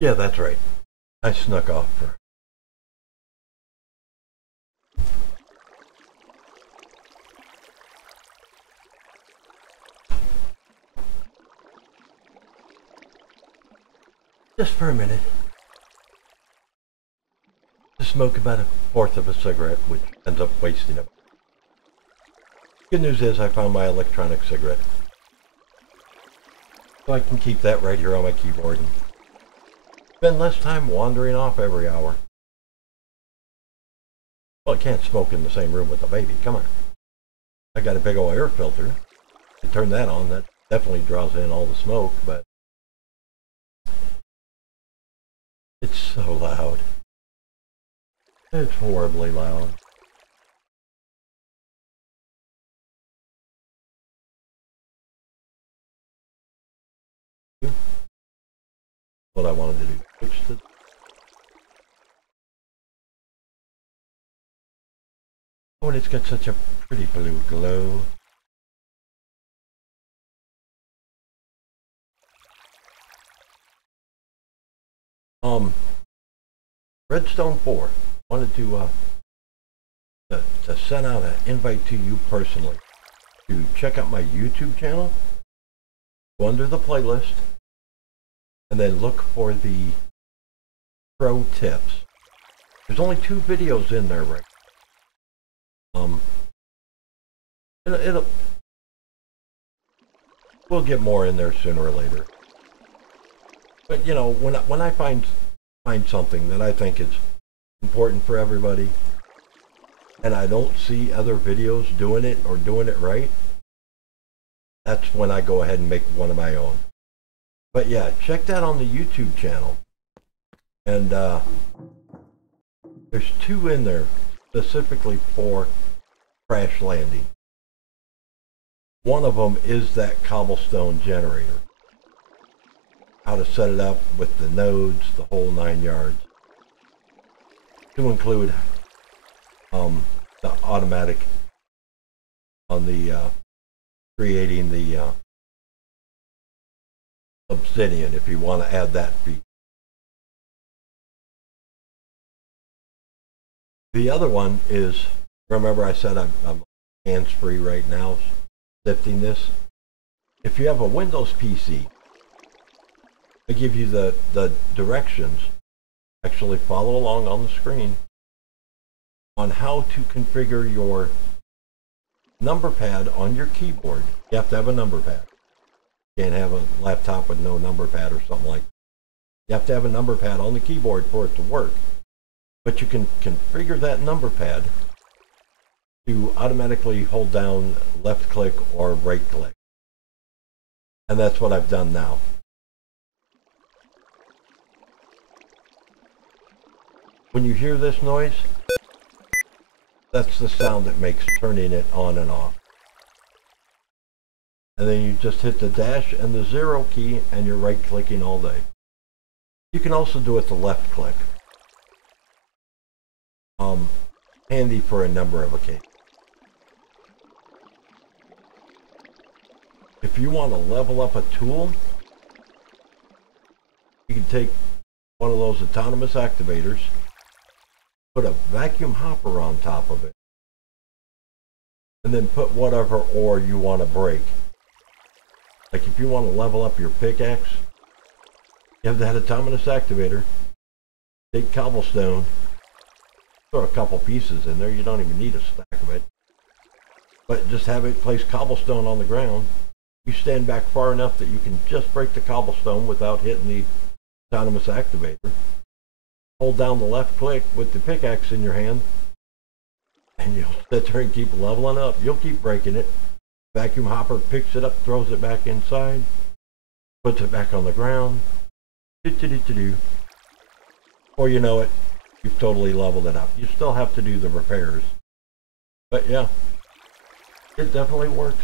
Yeah, that's right. I snuck off for... just for a minute. To smoke about a fourth of a cigarette, which ends up wasting it. Good news is I found my electronic cigarette. So I can keep that right here on my keyboard and spend less time wandering off every hour. Well, I can't smoke in the same room with the baby. Come on. I got a big old air filter. You turn that on, that definitely draws in all the smoke, but it's so loud. It's horribly loud. What I wanted to do. Switch to... oh, and it's got such a pretty blue glow. Redstone 4 wanted to send out an invite to you personally to check out my YouTube channel. Go under the playlist and then look for the pro tips. There's only 2 videos in there right now. We'll get more in there sooner or later. But you know, when I find something that I think is important for everybody, and I don't see other videos doing it or doing it right, that's when I go ahead and make one of my own. But yeah, check that on the YouTube channel. And there's 2 in there specifically for crash landing. One of them is that cobblestone generator. How to set it up with the nodes, the whole 9 yards. To include the automatic on the creating the obsidian, if you want to add that feature. The other one is, remember I said I'm hands-free right now sifting this. If you have a Windows PC, I give you the directions. Actually follow along on the screen on how to configure your number pad on your keyboard. You have to have a number pad. You can't have a laptop with no number pad or something like that. You have to have a number pad on the keyboard for it to work. But you can configure that number pad to automatically hold down left click or right click. And that's what I've done now. When you hear this noise, that's the sound it makes turning it on and off. And then you just hit the dash and the 0 key and you're right clicking all day. You can also do it the left click. Handy for a number of occasions. If you want to level up a tool, you can take one of those autonomous activators, put a vacuum hopper on top of it, and then put whatever ore you want to break. Like if you want to level up your pickaxe, you have that autonomous activator, take cobblestone, throw a couple pieces in there, you don't even need a stack of it, but just have it place cobblestone on the ground. You stand back far enough that you can just break the cobblestone without hitting the autonomous activator. Hold down the left click with the pickaxe in your hand, and you'll sit there and keep leveling up. You'll keep breaking it. Vacuum hopper picks it up, throws it back inside, puts it back on the ground. Before you know it, you've totally leveled it up. You still have to do the repairs. But yeah, it definitely works.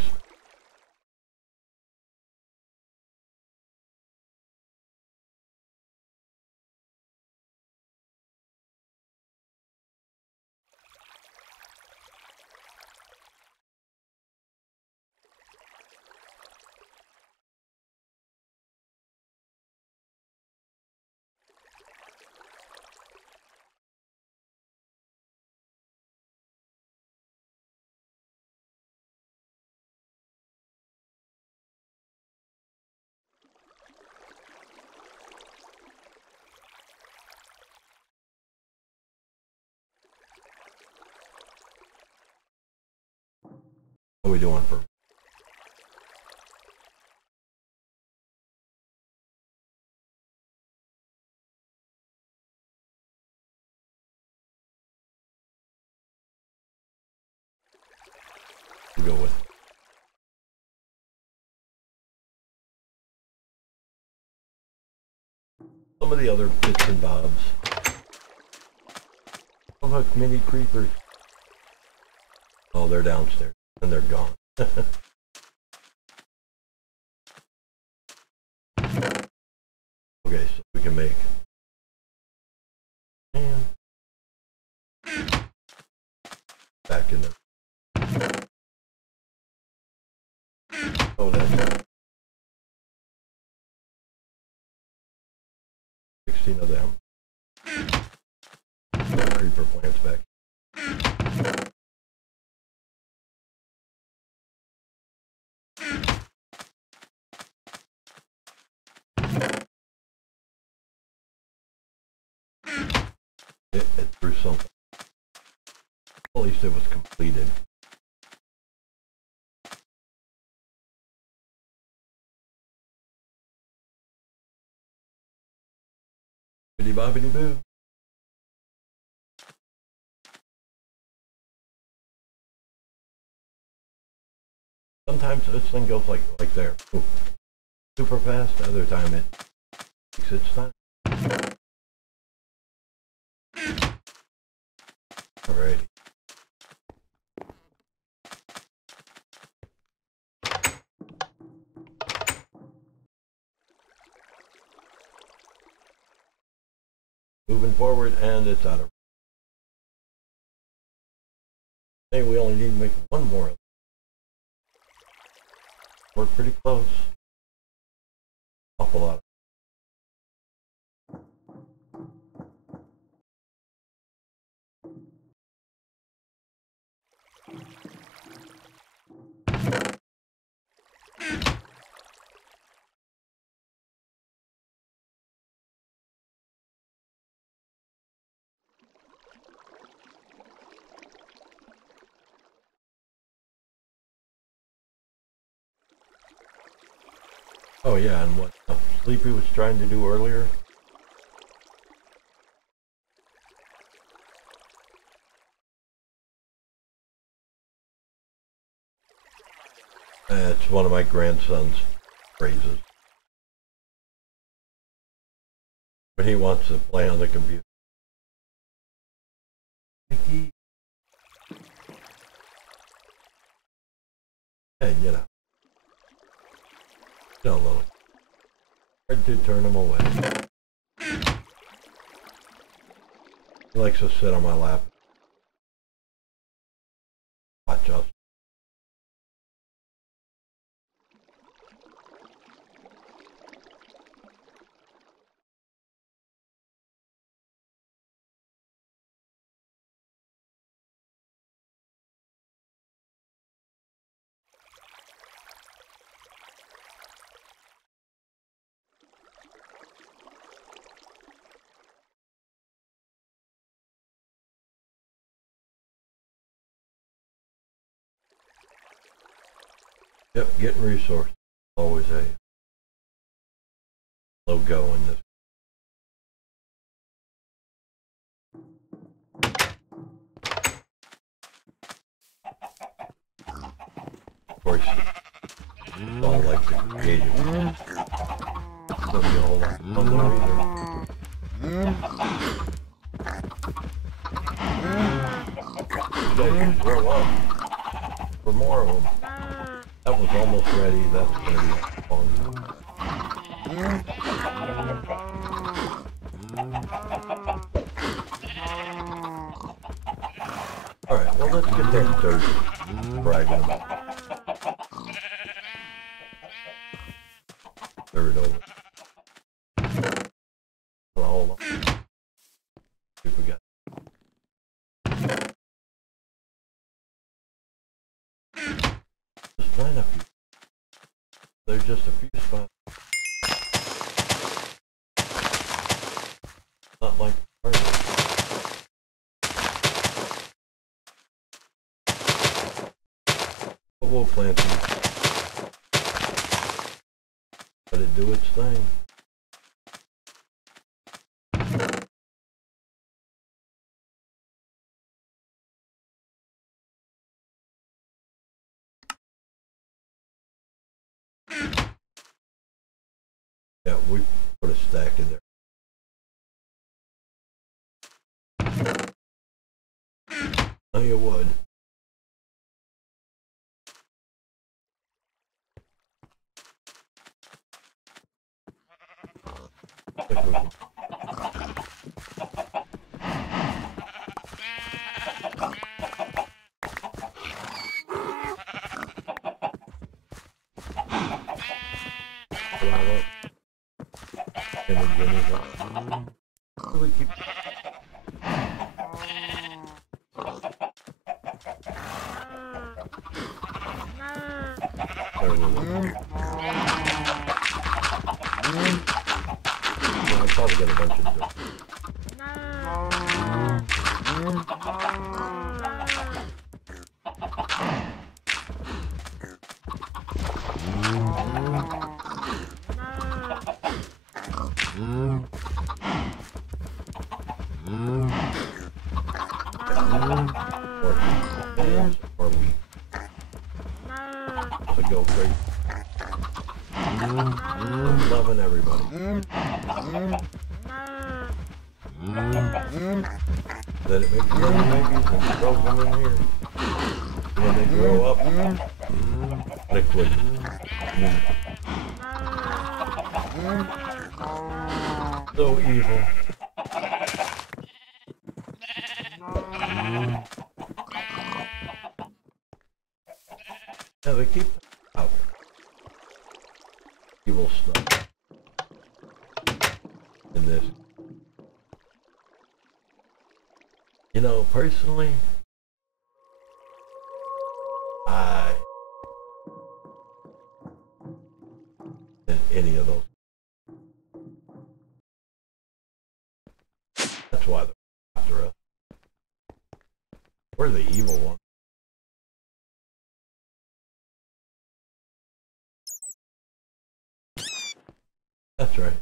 What are we doing for? We'll go with it. Some of the other bits and bobs. Oh look, mini creepers. Oh, they're downstairs. And they're gone. Okay, so we can make back in there. Oh, that's 16 of them. Creeper plants back. It threw least it was completed. Biddy bobbity boo. Sometimes this thing goes like there. Ooh. Super fast, other time it takes its time. Alrighty. Moving forward, and it's out of. Hey, we only need to make one more. We're pretty close. Awful lot. Oh yeah, and what Sleepy was trying to do earlier. It's one of my grandson's phrases. But he wants to play on the computer. Hey, you know. Still a little. Hard to turn him away. He likes to sit on my lap. Watch us. Yep, getting resources. Always a low go in this. Of course, it's all like the creative. There'll be a whole lot of fun there either. Grow up for more of them. That was almost ready. That's going to be a long time. Alright, well let's get that third bragging about. Third over. Well, hold on. See if we got. Just line up here. There's just a few spots. Not like first. But we'll plant these. Let it do its thing. Yeah, we put a stack in there. Oh, you would. We keep. I'll probably get a bunch of stuff. Or tails, or weak. So go crazy. I'm loving everybody. Then it makes little babies and throws them in here. When they grow up, liquid. So evil. Yeah, they keep out evil stuff in this. You know, personally, in any of those. That's why they're after us. We're the evil one. That's right.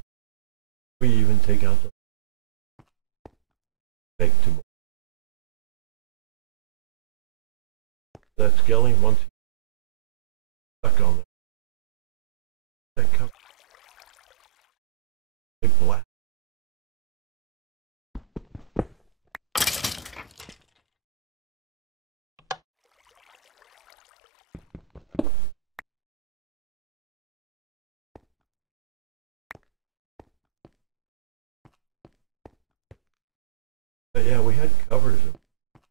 We even take out the fake too much. That skelly once stuck on there. That cover. Big black. But yeah, we had covers of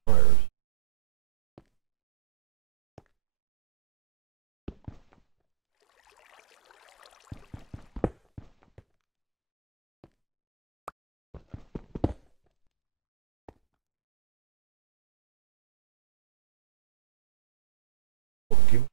fires. Oh, give me.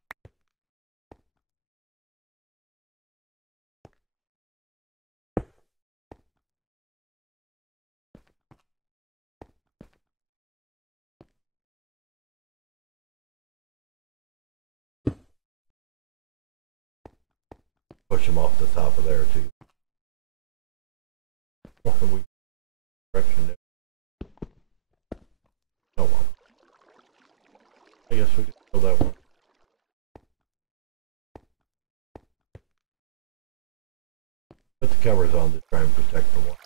Push them off the top of there too. We direction it. Oh well. I guess we can kill that one. Put the covers on to try and protect the one.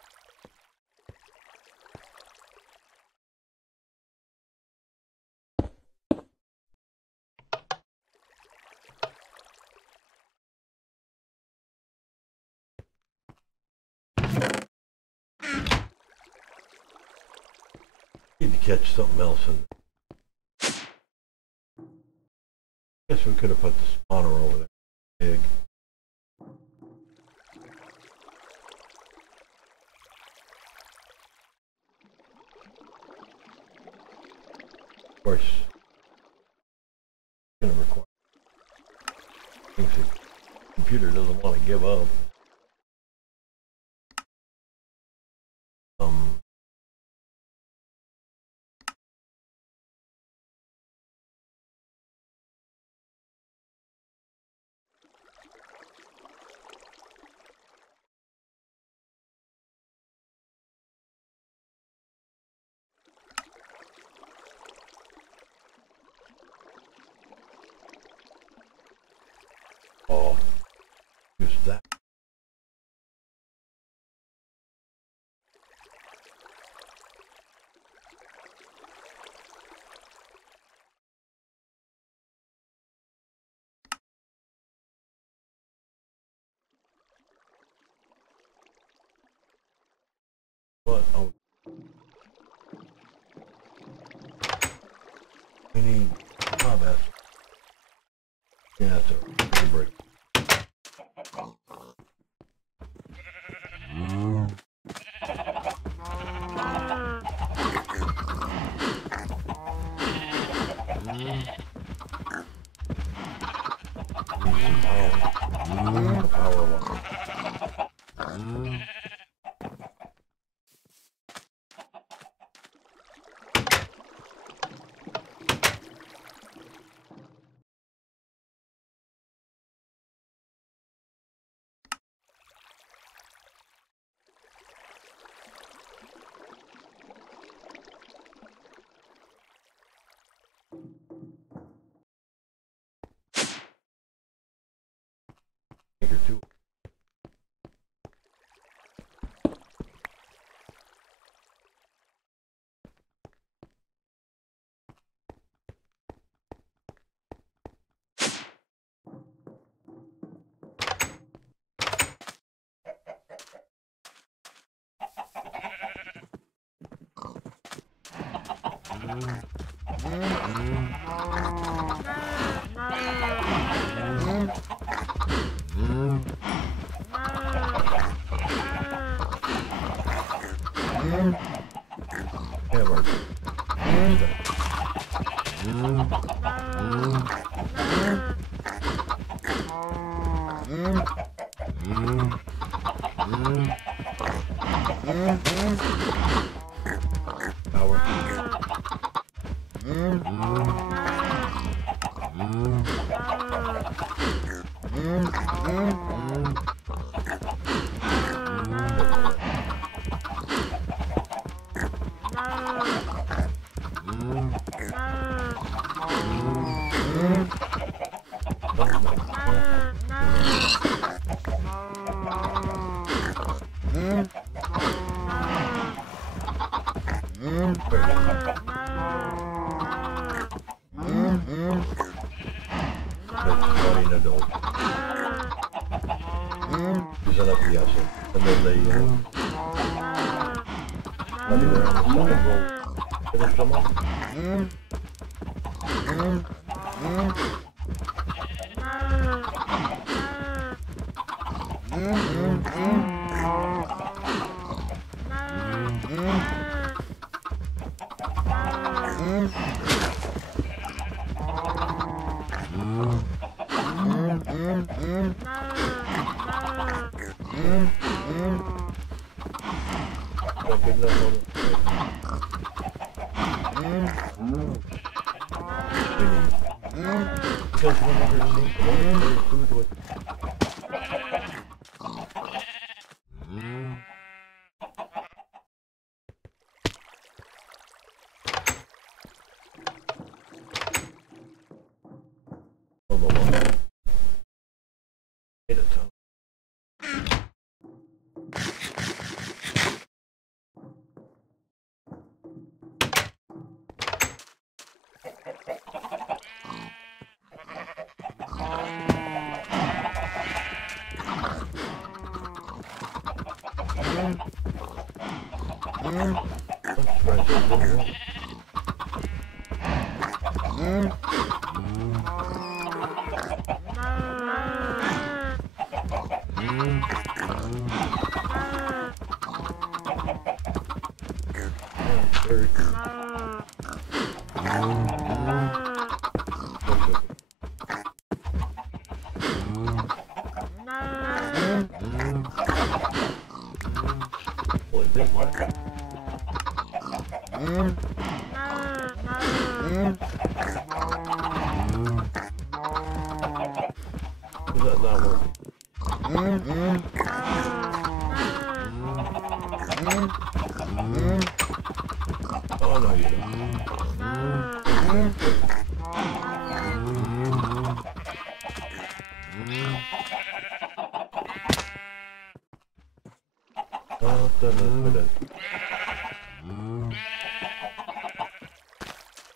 Need to catch something else in there. Guess we could have put the spawner over there. Big. Of course, it's going to require things the computer doesn't want to give up. Oh, use that. But oh, we need combat. Yeah, it's a break. Power one. your tool.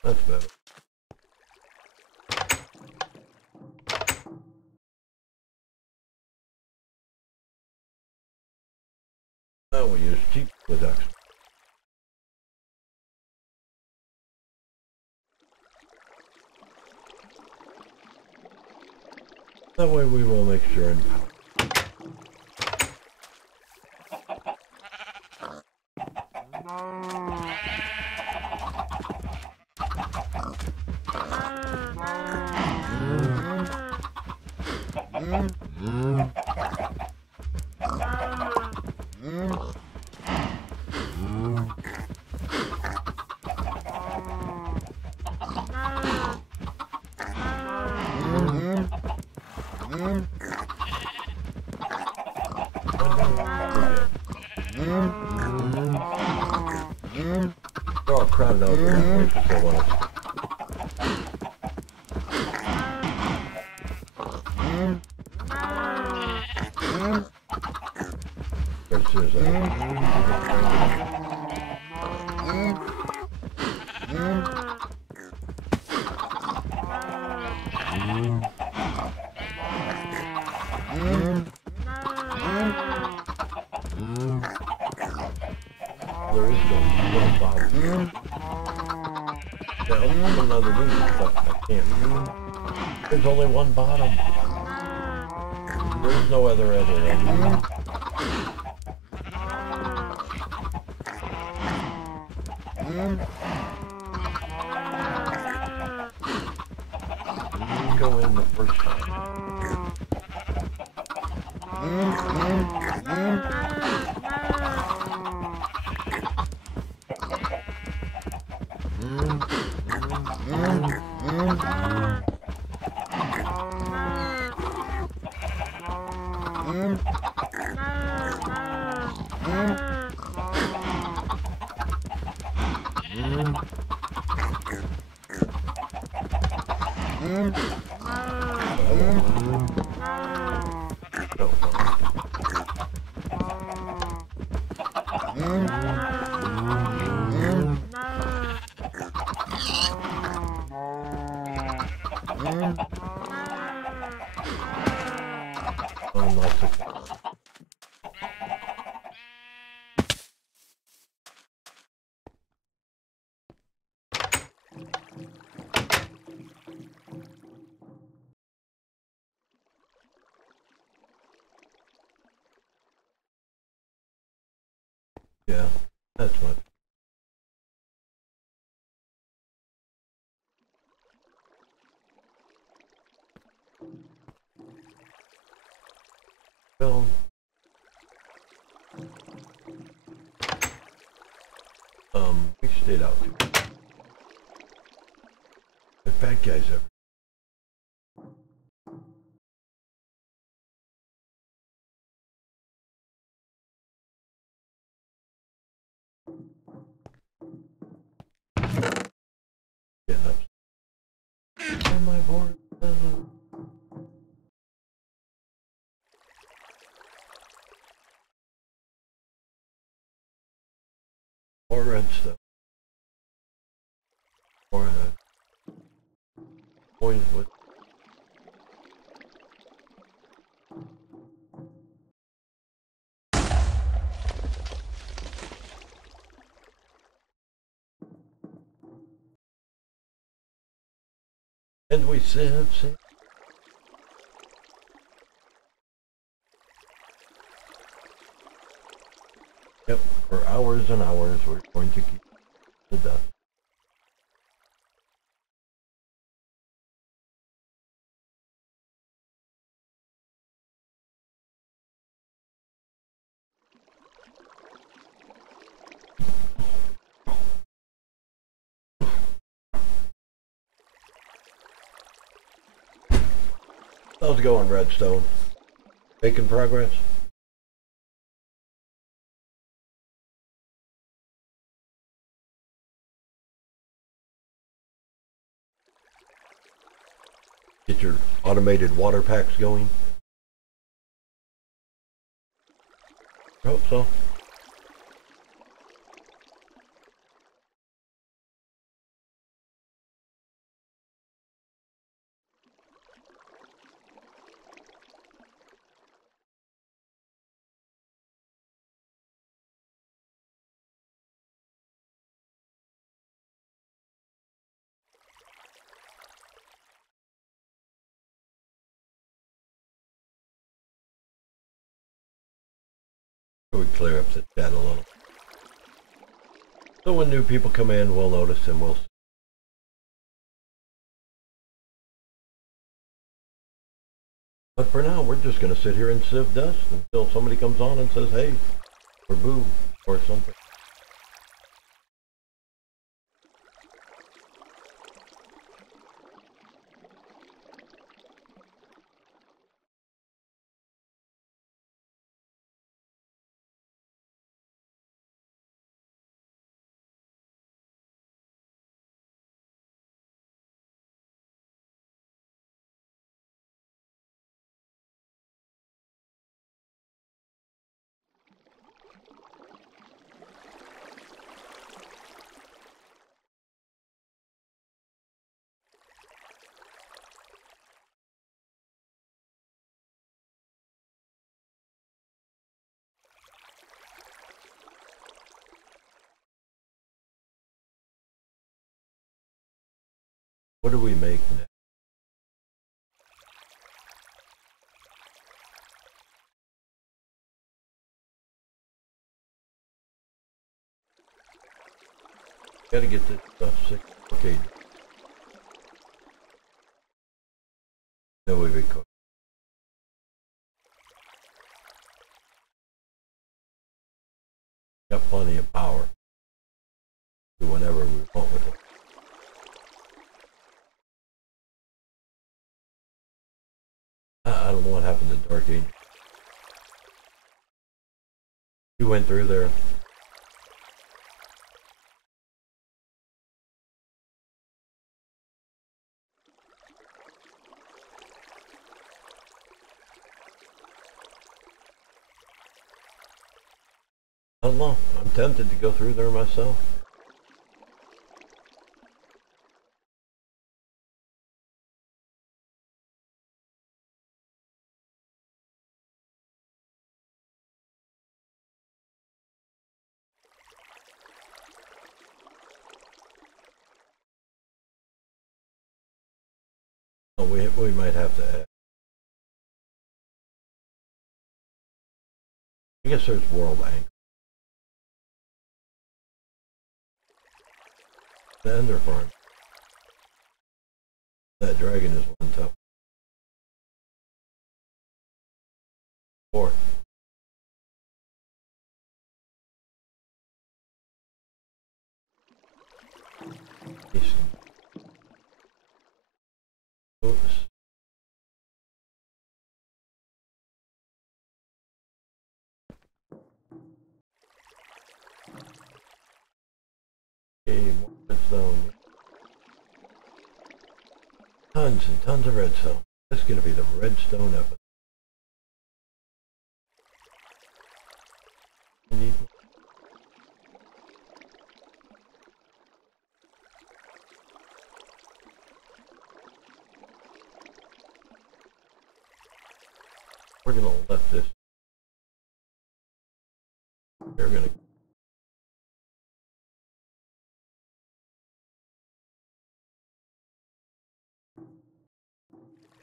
That's better. Now we use cheap products. That way we will make sure and they're all crowded out there. Wait for someone else. down underneath, but I can't. There's only one bottom. There's no other end. Go in the first time. Yeah, that's what. Well, we stayed out too. The bad guys ever. Yeah, that's. On my board. More red stuff. More poison with. And we sieve. Yep, for hours and hours we're going to keep the dust. How's it going, Redstone? Making progress? Get your automated water packs going? I hope so. We clear up the chat a little. So when new people come in, we'll notice and we'll see. But for now, we're just going to sit here and sieve dust until somebody comes on and says, hey, or boo, or something. What do we make next? Gotta get this sick. Okay. Then we cook. Got plenty of power. Do whatever we want with it. I don't know what happened to Dark Angel. You went through there. I don't know. I'm tempted to go through there myself. Oh, we might have to add. I guess there's World Bank. The Ender Farm. That dragon is one tough. 4. Oops. Okay, more redstone. Tons and tons of redstone. This is going to be the redstone episode. We're going to let this. They're going to.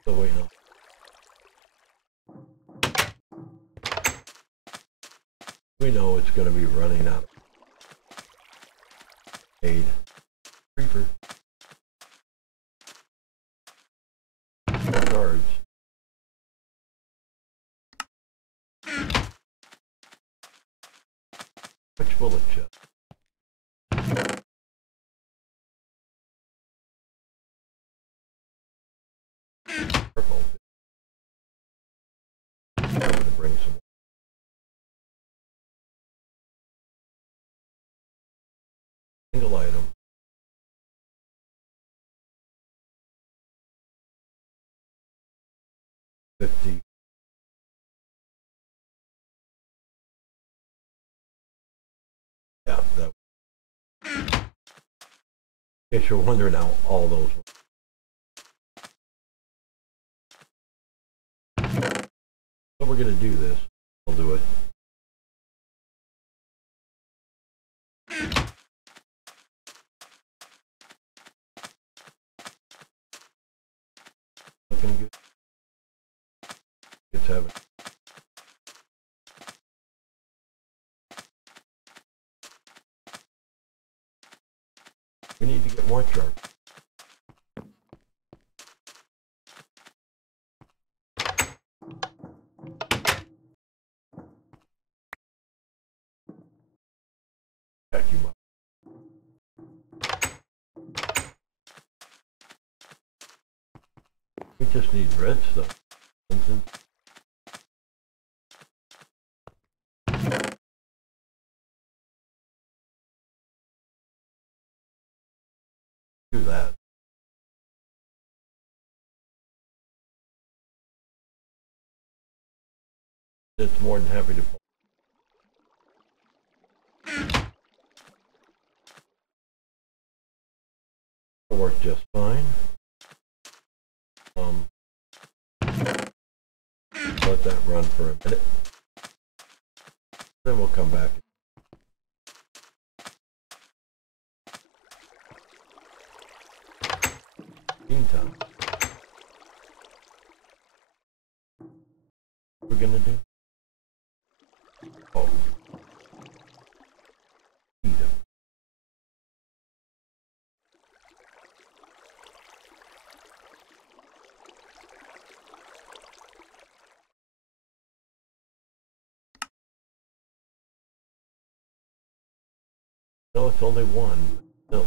So wait, no. We know it's going to be running out of aid. Creeper. Guards. Which bullet chest? Purple. I'm going to bring some. Single item. 50. Yeah, that. In case you're wondering how all those. So we're going to do this. We'll do it. Looking good. Let's have it. We need to get more sharp. Vacuum up. We just need redstone. Do that. It's more than happy to pull. It'll work just fine. Let that run for a minute. Then we'll come back. Meantime, what we're gonna do? Oh, eat 'em. No, it's only one. No.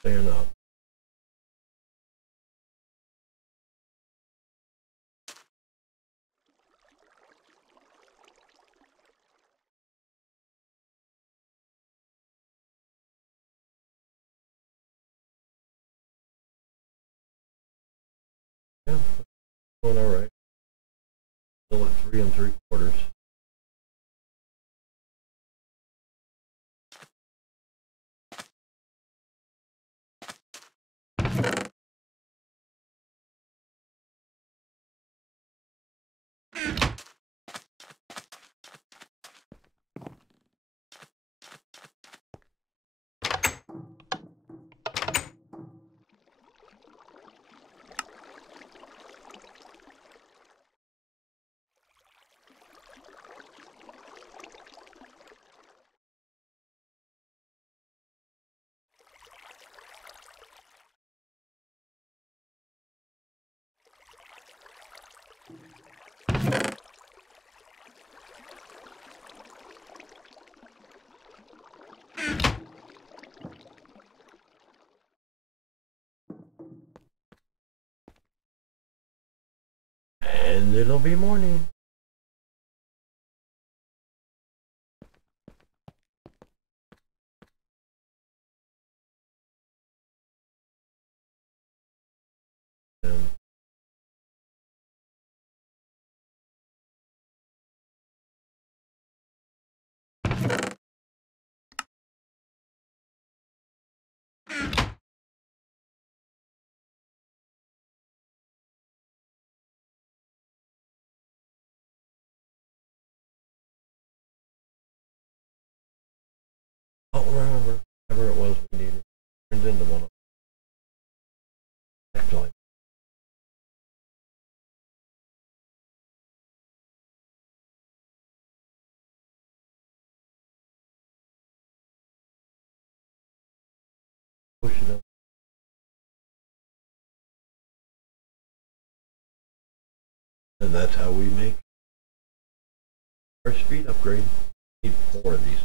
Stand up. Yeah, going all right. Still at 3 3/4. And it'll be morning. And I don't remember whatever it was we needed. Turned into one of them. Actually, push it up. And that's how we make our speed upgrade. Need 4 of these.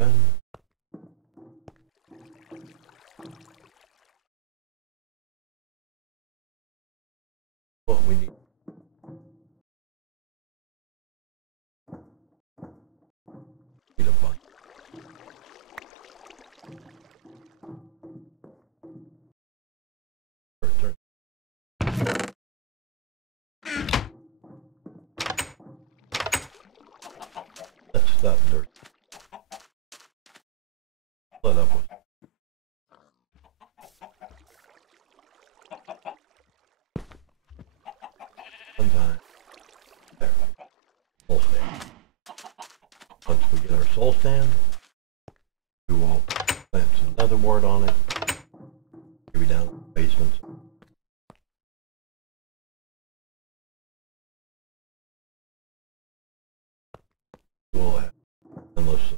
And what we need. Need a bunch. For a turn. Let's stop dirt. Split up with. One time. There. Soul stand. Once we get our soul stand, we will plant another ward on it. Maybe down in the basement. We'll have endless.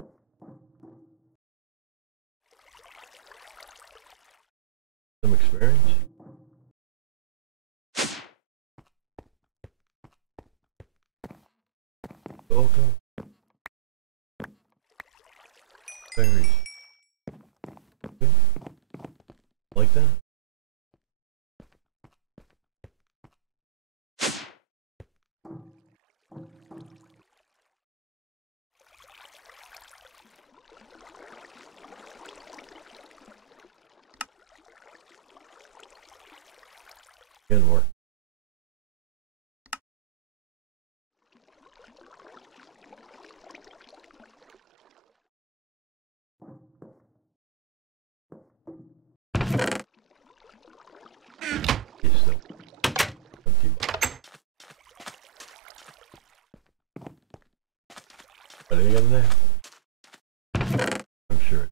Some experience. Go, go. Berries. Good. Like that. Didn't work. He's still empty. Are they in there? I'm sure.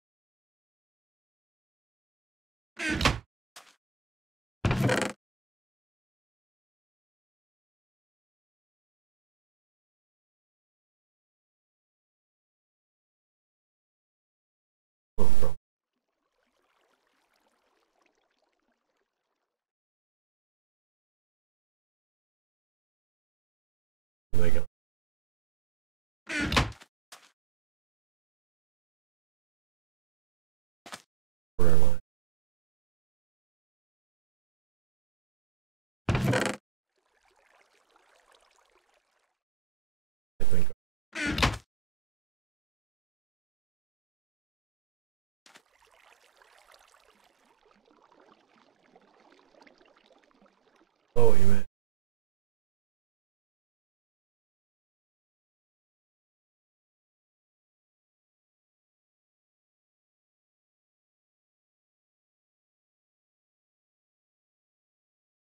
No problem. Make it border line. I think. Oh, you meant.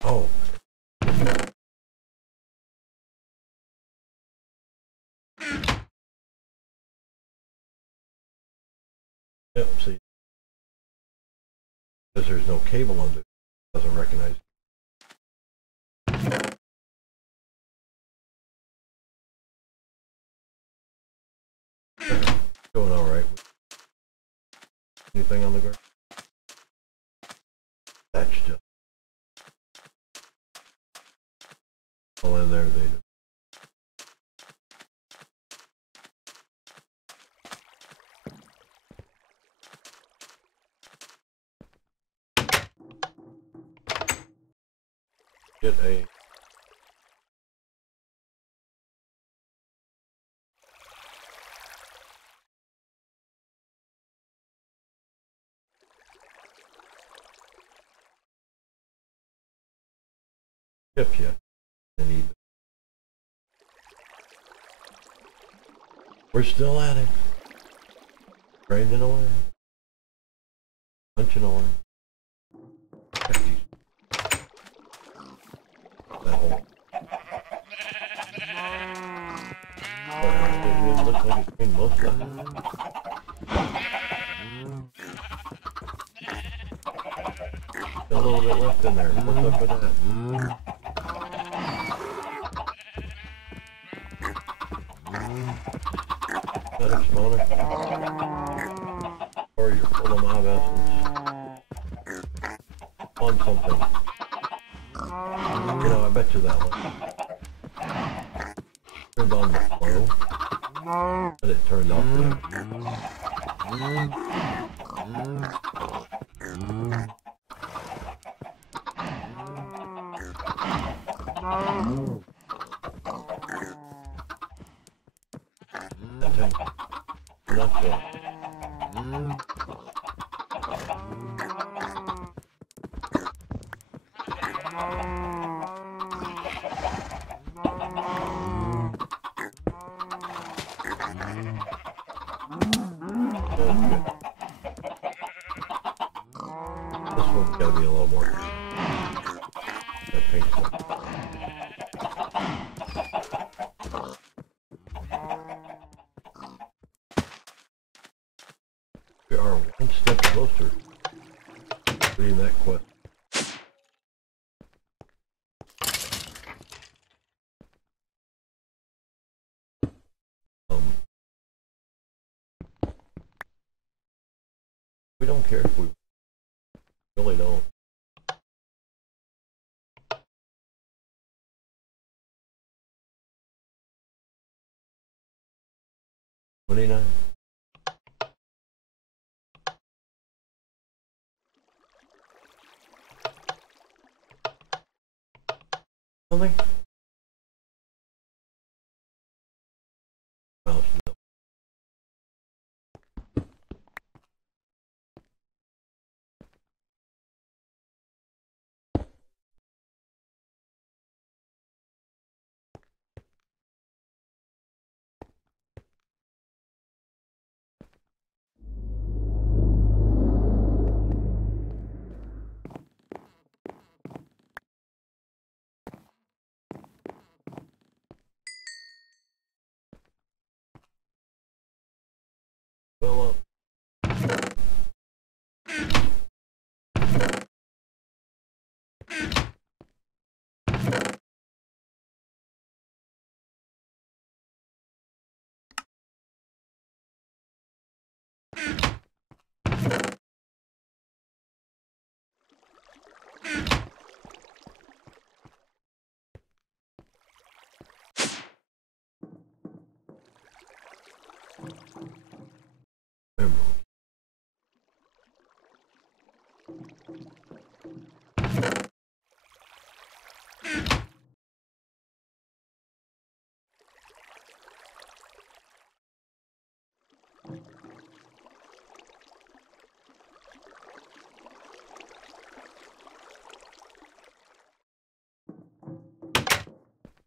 Oh. Yep, see. Because there's no cable under it. Doesn't recognize it. Going all right. Anything on the ground? That's just all in there. They do. Get a chip yet. I need. We're still at it. Grinding away. Punching away. That hole. It looks like it's been most of it. A little bit left in there. What's up with that? Better spawner. Or you're full of mob essence. On something. You know, I bet you that one. Turned on the flow. But it turned off the... That tank. Not sure. This one's got to be a little more. That pink stuff. We are one step closer to being that quest. We don't care if we really don't. 29. Something?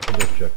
I'll just check.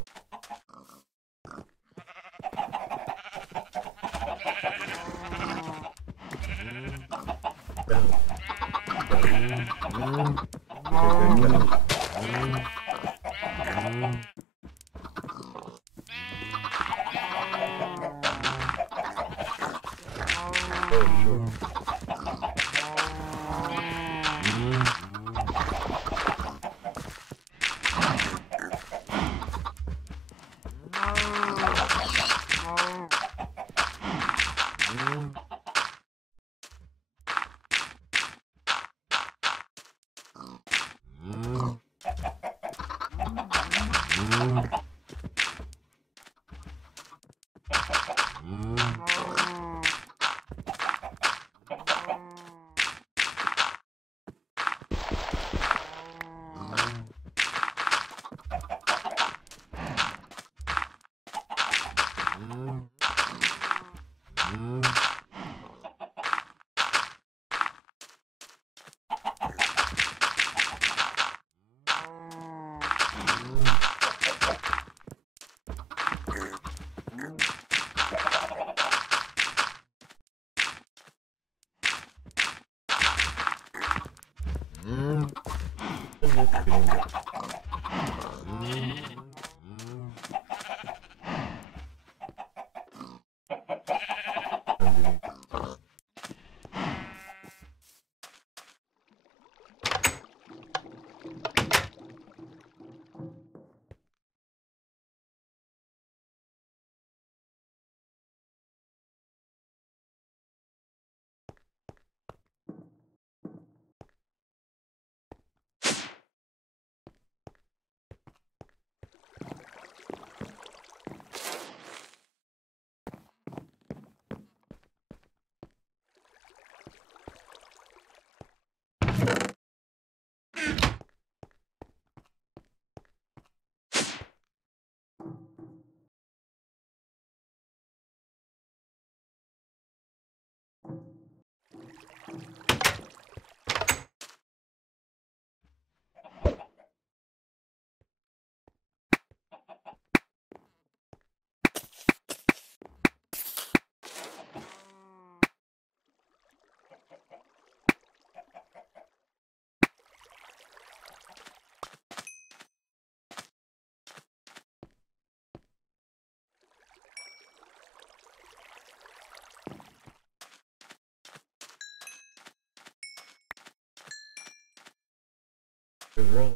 Good run.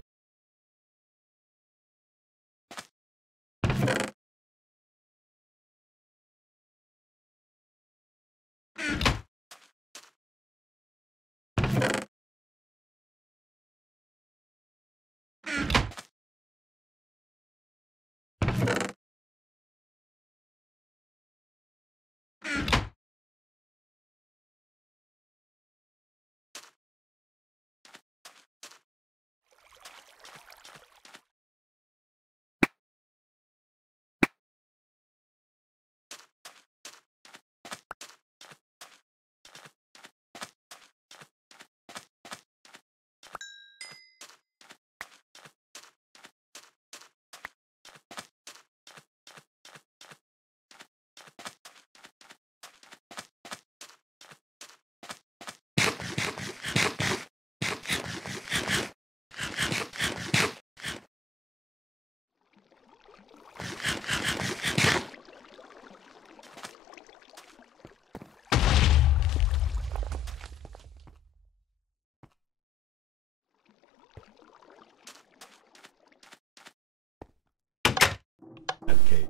That cake.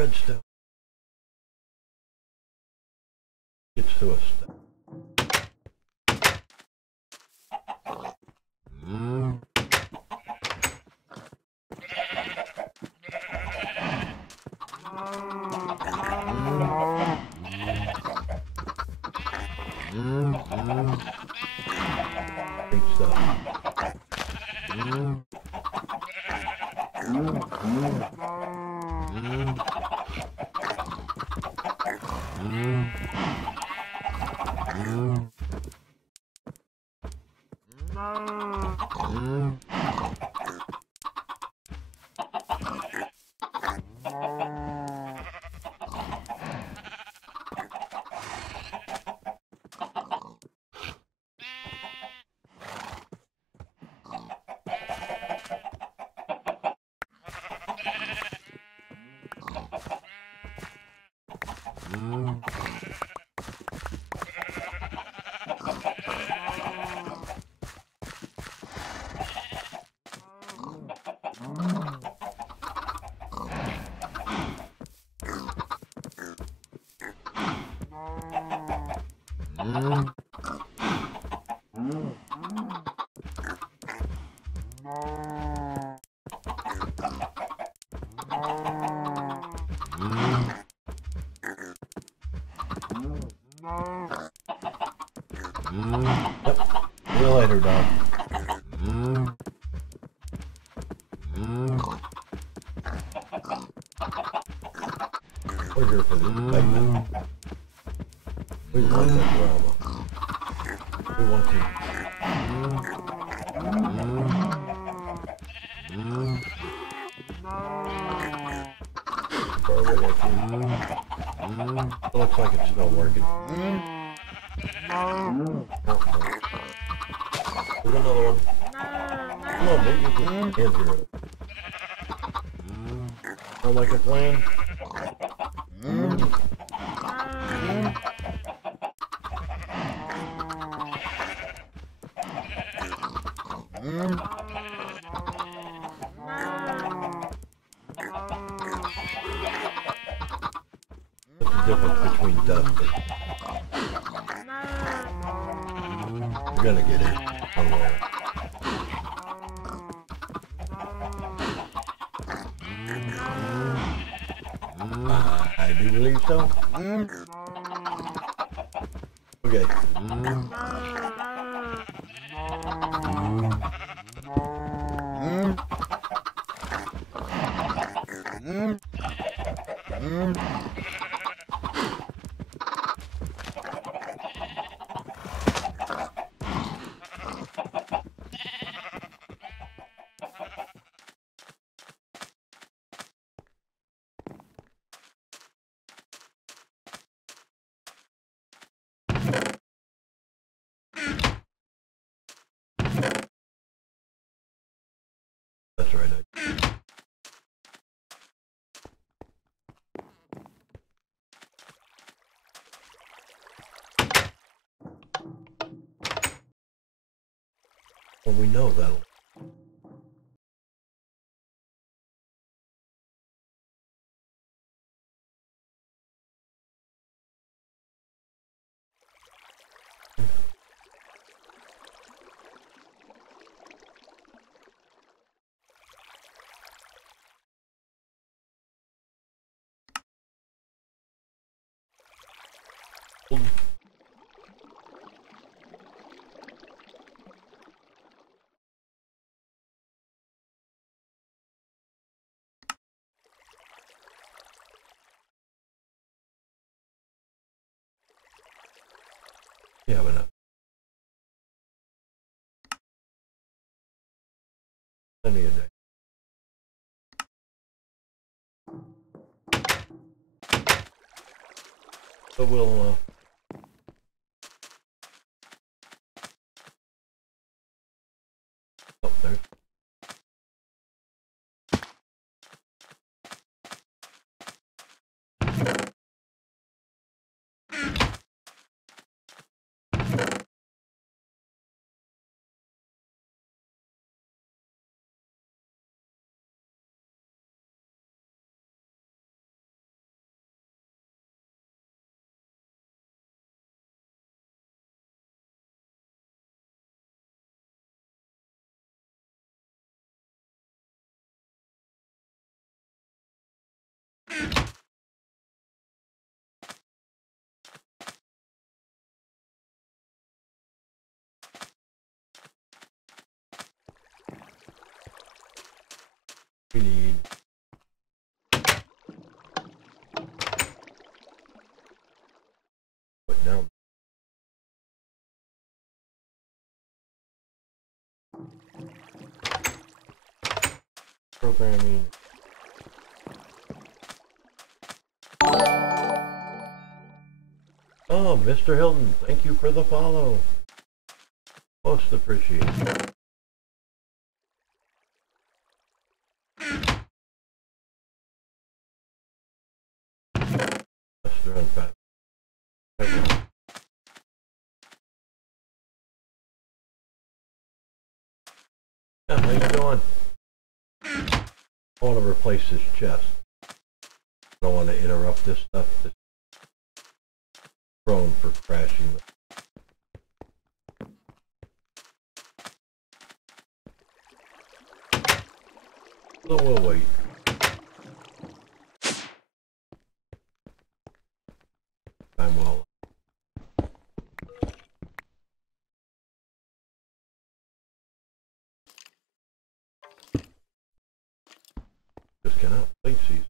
redstone. Gets to us. Great stuff. See you later, dog. We're here for the payment. We want that drama. We want to. Far away, I can't. It looks like it's still working. There's another one. Come on, baby, get your hands here. Sound like a plan? What's the difference between dust and... You're gonna get it. Don't worry. I do believe so. Okay. That's right. Well, we know that'll. Yeah, but plenty a day. So we'll oh, there. We need put down programming. Oh, Mr. Hilton, thank you for the follow. Most appreciated. Lester and Pat. Yeah, how you doing? I want to replace this chest. I don't want to interrupt this stuff. It's prone for crashing. So we'll wait. Time will. Just cannot place these.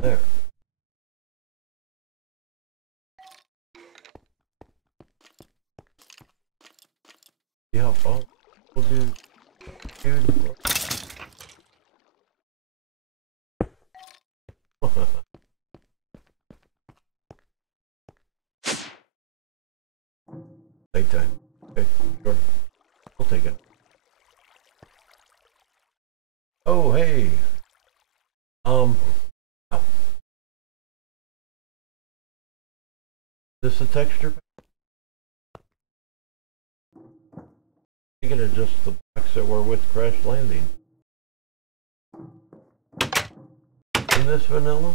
There. See how far we'll do. Dude. Nighttime. Okay, sure. We'll take it. Oh, hey. Oh. Is this a texture pack? I think it adjusts the blocks that were with Crash Landing. In this vanilla?